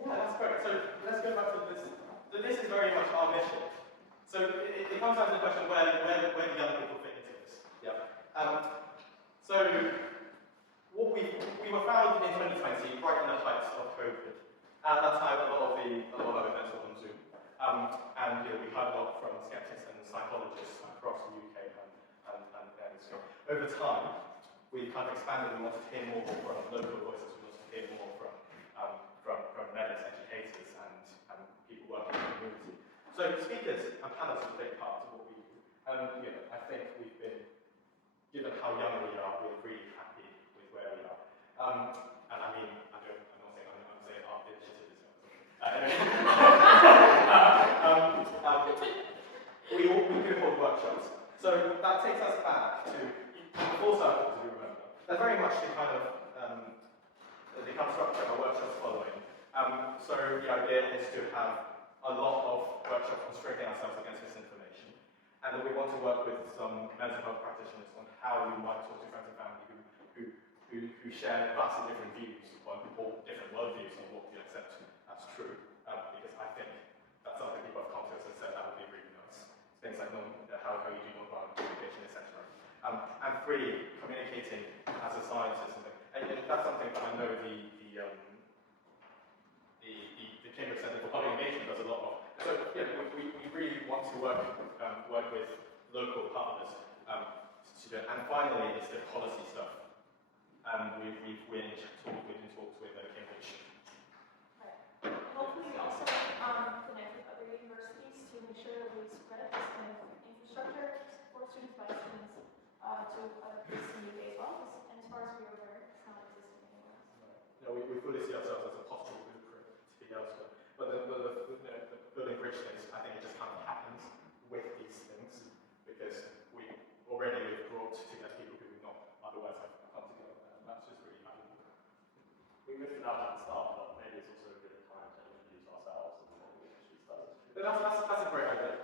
Yeah, that's great. So let's go back to this. So this is very much our mission. So it comes down to the question where do young people fit into this? Yeah. So what we were founded in 2020, right in the height of COVID. At that time, a lot of events were on Zoom, and we heard a lot from skeptics and psychologists across the UK and so over time, we've kind of expanded. We want to hear more from local voices. We want to hear more from medics, educators, and people working in the community. So speakers and panels are a big part of what we do. And I think we've been, given how young we are, we're really happy with where we are. And I mean, I'm saying our initiative is we do hold workshops. So that takes us back to full circles, if you remember. They're very much the kind of structure of our workshops following. So the idea is to have a lot of workshops on strengthening ourselves against misinformation. And then we want to work with some mental health practitioners on how you might talk to friends and family who share vastly different views or different worldviews on what we accept as true. Because I think that's something people have come to us and said that would be really nice. Things like how you do nonviolent communication, etc. And free communicating as a scientist. And that's something that I know the Cambridge Centre for Public Engagement does a lot of. So we really want to work with local partners to do it. And finally, it's the policy stuff. We've been in talks with Cambridge. Right. Hopefully, we also connect with other universities to make sure that we spread this kind of infrastructure for students by students to other places in the UK as well. And as far as we are aware, it's not existing anywhere else. Right. No, we fully see ourselves as a possible blueprint to be elsewhere. But the building bridge things, I think it just kind of we listed out at the start, but maybe it's also a good time to introduce ourselves and what we actually study. But that's a great idea.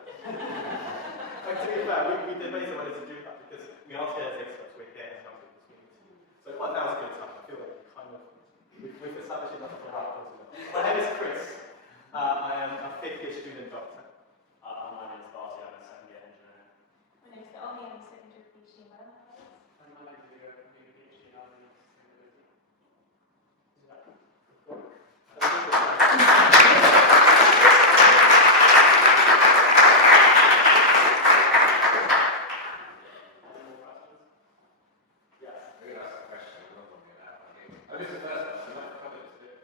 Like, to be fair, we debated whether to do that because we are here as experts, we're here to help people speak. So well, that was a good time. I feel like we've established enough of that. My name is Chris. I am a fifth-year student doctor. My name is Barty, I'm a second-year engineer. My name is Naomi, I'm a second-year PhD in biomathematics. And my name is Leo, I'm doing a PhD in Alchemy and Sustainability. Maybe that's a question, I'm not looking at that. I missed the first one, so I've covered it a bit.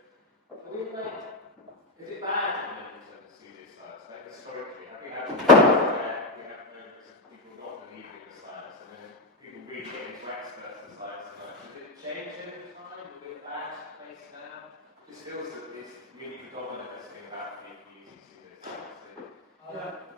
Is it bad in terms of pseudoscience? Like historically, have we had where we have people not believing in science and then people really getting into experts in science? Has it changed over time? Is it a bad place now? It just feels that it's really predominant this thing about people using pseudoscience.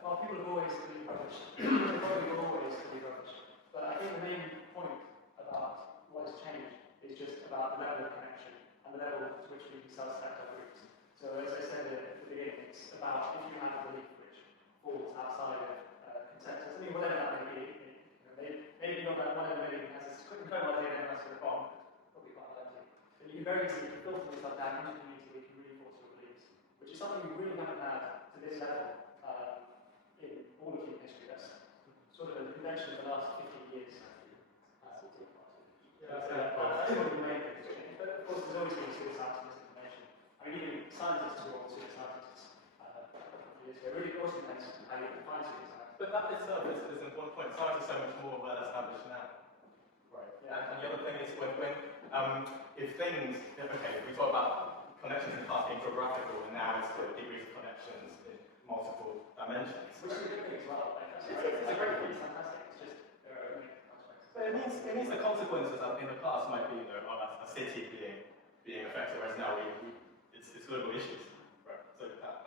Well, people have always believed rubbish. They probably will always believe rubbish. But I think the main point about what has changed is just about the level of connection and the level to which we can self-select our groups. So as I said at the beginning, it's about if you have a belief which falls outside of consensus. I mean, whatever that may be. Maybe not that one element maybe has this quick and clever idea and that's sort of bomb, probably quite likely. But you can very easily filter things like that into a community where you can reinforce your beliefs, which is something we really haven't had to this level in all of human history. That's sort of a convention of the last 15 years. That's one of the main things. But of course, there's always been pseudoscience and misinformation. I mean, even scientists were all pseudoscientists a couple of years ago. It really also depends on how you define pseudoscience. But that itself is an important point. Science is so much more well established now. Right. Yeah. And the other thing is if things, okay, we talk about connections in the past being geographical, and now it's the degrees of connections in multiple dimensions. Which is a good thing as well. Like, it's a great thing, it's fantastic. It's just there are many aspects. But it means the consequences in the past might be a city being affected, whereas now it's global issues. Right. So that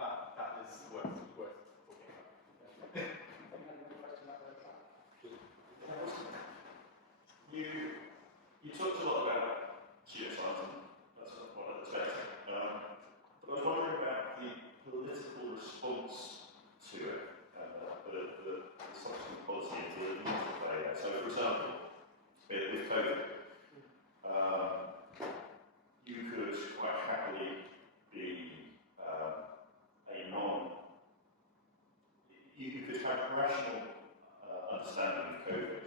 is worth talking about. You talked a lot about pseudoscience, that's what I expected. But I was wondering about the political response to it, the subsequent policy into the use of AI. So, for example, with COVID, you could quite happily be you could have a rational understanding of COVID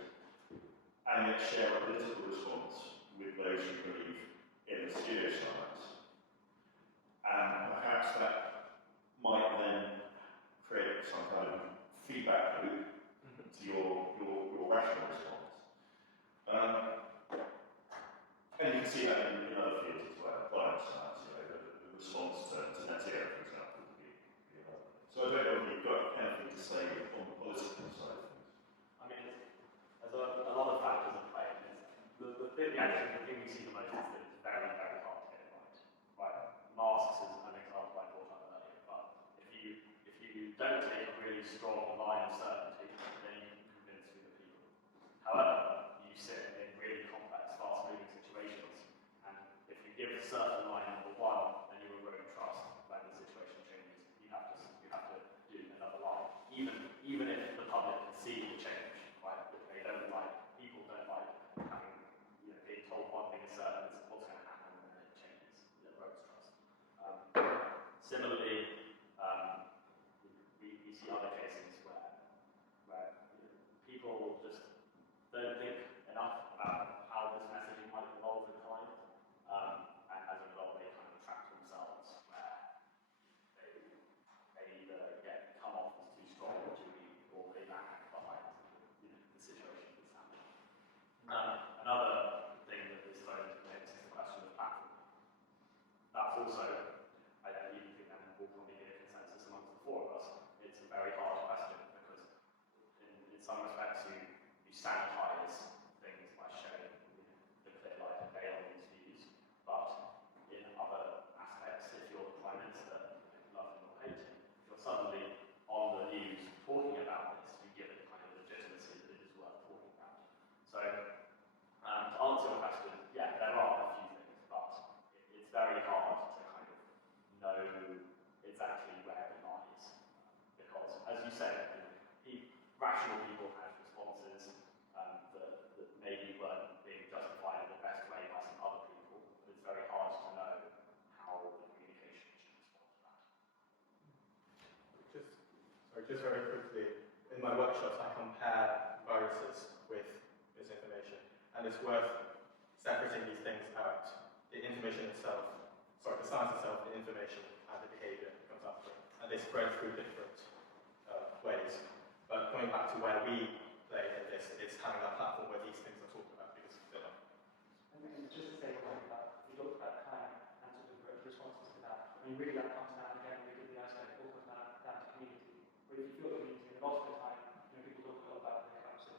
and yet share a political response with those who believe in the pseudoscience. And perhaps that might then create some kind of feedback loop to your rational response. And you can see that in other fields as well, climate science, the response to net zero, for example, would be another. So I don't know if you've got anything to say on the political side of things. I mean, there's a lot of factors at play. The thing we see the most is that it's very, very hard to get it right. Masks is an example I brought up earlier, but if you don't take a really strong line of certainty, then you can convince fewer people. However, you sit in really complex, fast-moving situations, and if you give a certain line number one, then you erode trust when the situation changes. You have to do another line, even if the public can see the change. Right? People don't like having being told one thing is certain just very quickly, in my workshops I compare viruses with misinformation, and it's worth separating these things out. The information itself, the science itself, the information, and the behavior that comes after it. And they spread through different ways. But going back to where we play in this, it's having that platform where these things are talked about, because they're not. And just to say one thing about, we looked at kind and sort of responses to that. I mean, really that comes down again, we did the iceberg, it all comes down to community. Where if you feel community, and a lot of the time, people talk a lot about the types of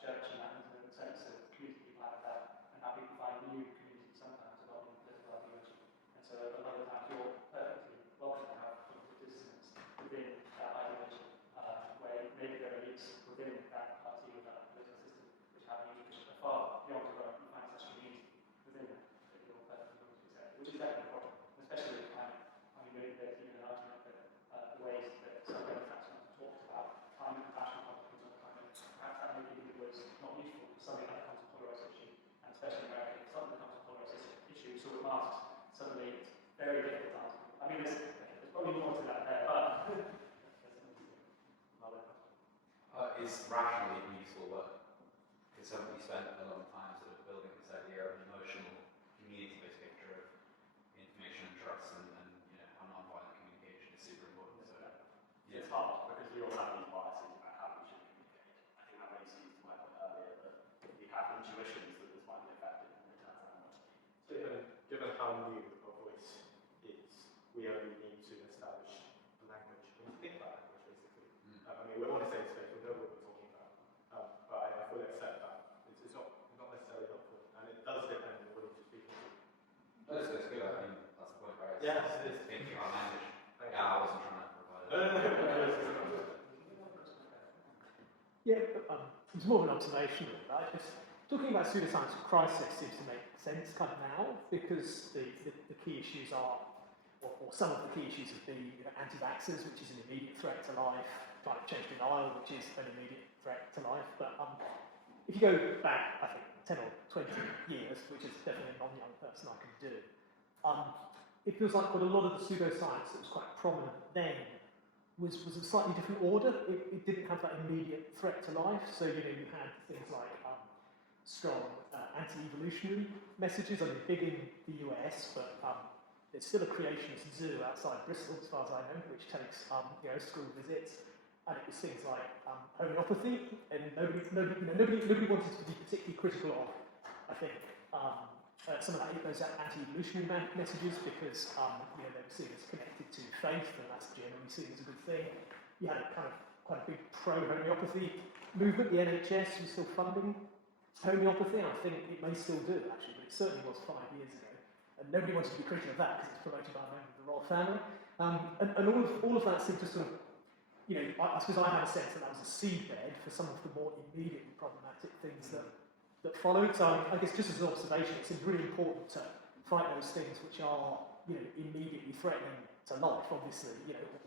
church and that, and the sense of community people have that, and how people find new community sometimes, a lot in political ideology. And so a lot of the times you're perfectly welcome to have cognitive dissonance within that ideology, where maybe there are elites within that party or that political system which have you far beyond your own, you find such community within that you're perfectly willing to accept, which is definitely a problem, especially with climate. I mean, maybe there's even an argument that the ways that some Democrats want to talk about climate compassion policies on climate, perhaps that maybe it was not useful for something like the concept tolerance issue, and especially in America, some of the concept tolerance issue sort of masks, suddenly it's very difficult to answer. I mean, there's probably more to that there, but is rationally useful work. Because somebody spent a long time sort of building this idea of an emotional community-based picture of information and trust and how non-violent communication is super important. So it's hard because we all have these biases about how we should communicate. I think that makes sense to my point earlier that we have intuitions that this might be effective and it turns out not to be. So given how new our voice is, we only need to establish a language. We need to think about language, basically. I mean, we want to say space, we know what we're talking about. But I fully accept that. It's not necessarily helpful. And it does depend on what you're speaking to. That's good. I mean, that's the point, right? Yes, it is. Thinking about language. Thank Yeah, I wasn't trying to provide It's more of an observation, right? Just talking about pseudoscience crisis seems to make sense kind of now, because the key issues are, or some of the key issues have been anti-vaxxers, which is an immediate threat to life, climate change denial, which is an immediate threat to life. But if you go back, I think, 10 or 20 years, which is definitely a non-young person I can do, it feels like what a lot of the pseudoscience that was quite prominent then was a slightly different order. It didn't have that immediate threat to life. So, you had things like strong anti-evolutionary messages. I mean, big in the US, but there's still a creationist zoo outside Bristol, as far as I know, which takes school visits. And it was things like homeopathy, and nobody wanted to be particularly critical of, I think, some of those anti-evolutionary messages, because they were seen as connected to faith, and that's generally seen as a good thing. You had quite a big pro-homeopathy movement. The NHS was still funding homeopathy, and I think it may still do, actually, but it certainly was 5 years ago. And nobody wanted to be critical of that because it's promoted by a member of the royal family. And all of that seemed to sort of, I suppose I had a sense that was a seedbed for some of the more immediately problematic things that followed. So I guess just as an observation, it seems really important to fight those things which are, immediately threatening to life, obviously,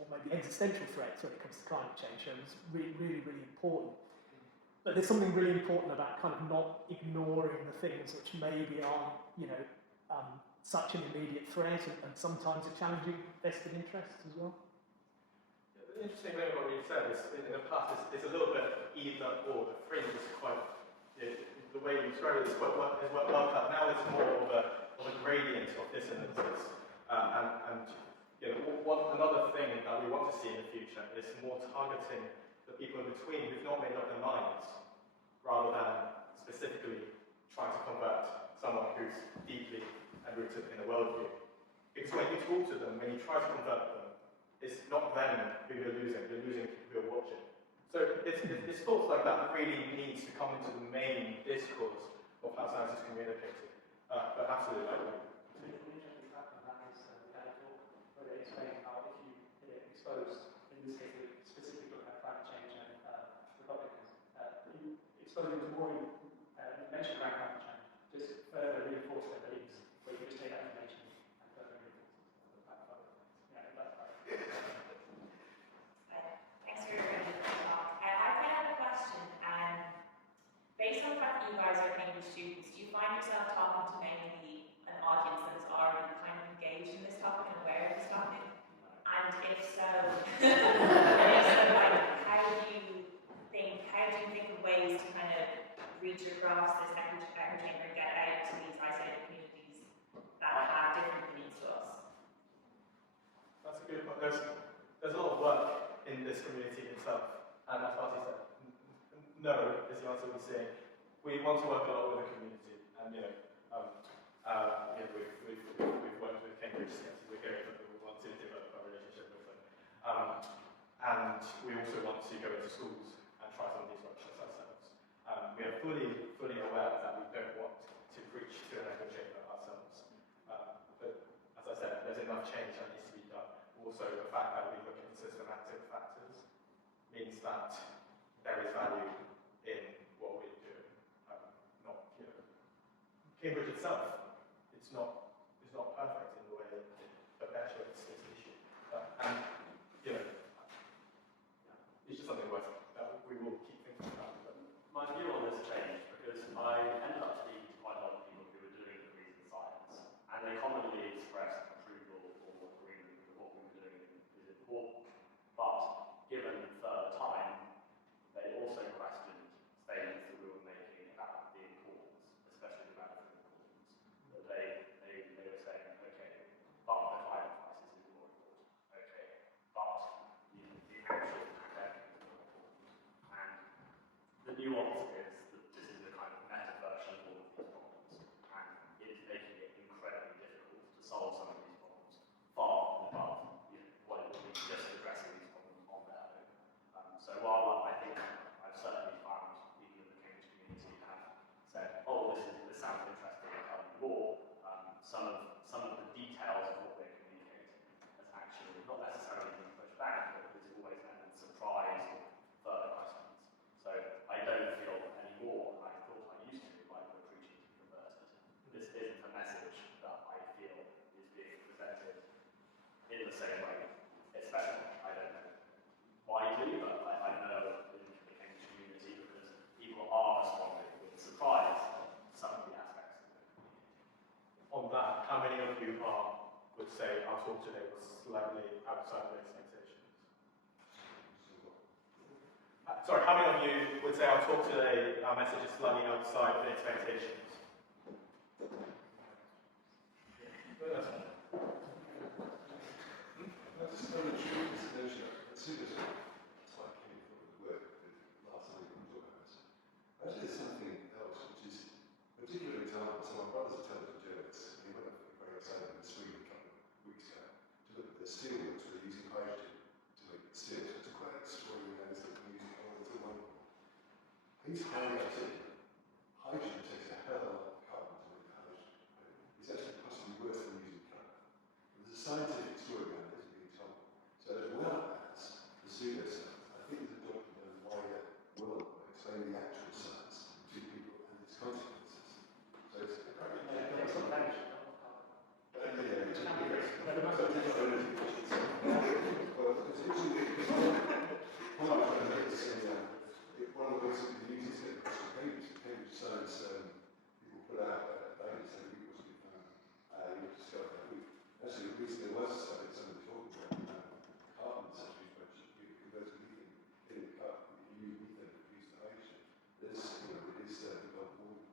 or maybe existential threats when it comes to climate change. So it's really, really, really important. But there's something really important about kind of not ignoring the things which maybe aren't, such an immediate threat and sometimes a challenging vested interest as well. The interesting thing about what you said is, in the past, it's a little bit either or. The fringe is quite, the way you describe it is quite well cut. Now it's more of a gradient of dissonances. Another thing that we want to see in the future is more targeting the people in between who've not made up their minds, rather than specifically trying to convert someone who's deeply rooted in a worldview. Because when you talk to them, when you try to convert them, it's not them who you're losing people who are watching. So it's thoughts like that really needs to come into the main discourse of how science is communicated. But absolutely, I agree. An interesting fact on that is we had a talk where they explained how if you expose, in this case, specifically talking about climate change and Republicans, you expose them to more information around climate change, just further reinforce their beliefs, where you just take that information and further reinforce it. Thanks for your talk. I kind of have a question. Based on the fact that you guys are Cambridge students, do you find yourself talking to mainly an audience that is already kind of engaged in this topic and aware of this topic? And if so, like, obviously seeing, we want to work a lot with the community, and we've worked with Cambridge since we're hearing that we want to develop a relationship with them. And we also want to go into schools and try some of these workshops ourselves. We are fully aware that we don't want to preach to an echo chamber ourselves. But as I said, there's enough change that needs to be done. Also, the fact that we look at systematic factors means that there is value in what we're doing. Not, Cambridge itself, it's not perfect in the way it perpetuates this issue. And it's just something that we will keep thinking about. My view on this changed because I ended up speaking to quite a lot of people who were doing degrees in science, and they commonly expressed approval or agreement with what we were doing is important. But given further time, they also questioned statements that we were making about the importance, especially the relative importance. That they were saying, okay, but the climate crisis is more important. Okay, but the actual pandemic is more important. And the nuance is that this is a kind of meta version of all of these problems, and it's making it incredibly difficult to solve some of these problems far above what it would be just addressing these problems on their own. So while I think I've certainly found people in the Cambridge community have said, oh, this sounds interesting, tell me more, some of the details of what they're communicating has actually not necessarily been pushed back, but it's always met with surprise or further questions. So I don't feel anymore, and I thought I used to, like we're preaching to the converted. This isn't a message that I feel is being presented in the same way, especially, I don't know, widely, but I know in the Cambridge community because people are responding with surprise on some of the aspects of it. On that, how many of you would say our talk today was slightly outside of expectations? Sorry, how many of you would say our talk today, our message is slightly outside of expectations? Actually, there's something else which is a particular example. So my brother's a television journalist, and he went up very excited in Sweden a couple of weeks ago to look at their steelworks where they're using hydrogen to make steel. So it's quite extraordinary how they're using hydrogen. He's highly articulate. Hydrogen takes a hell of a lot of carbon to make hydrogen. It's actually possibly worse than using carbon. There's a scientific story behind this being told. So as well as the pseudoscience, I think there's a document in the wider world explaining the actual science to people and its consequences. So it's a one of the ways that we use is that Cambridge Science people put out data saying it was we discovered that actually recently there was a study somebody talking about carbon essentially when you convert to methane in the carbon, you use methane to produce the hydrogen. It is developed warming.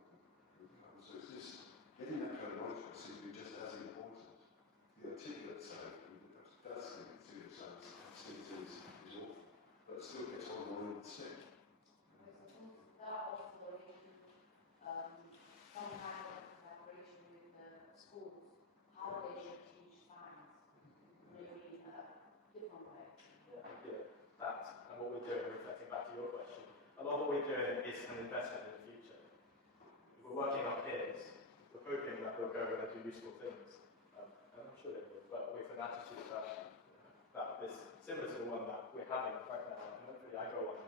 So it's just getting that kind of knowledge seems to be just as important. The articulate side, that's the pseudoscience, is awful, but it still gets on one end of the stick. That also some kind of collaboration with the schools, how they should teach science, maybe in a different way. Yeah, that, and what we're doing, reflecting back to your question, a lot of what we're doing is an investment in the future. We're working on peers, we're hoping that they'll go and do useful things, and I'm sure they will, but with an attitude that is similar to the one that we're having right now, and hopefully I go on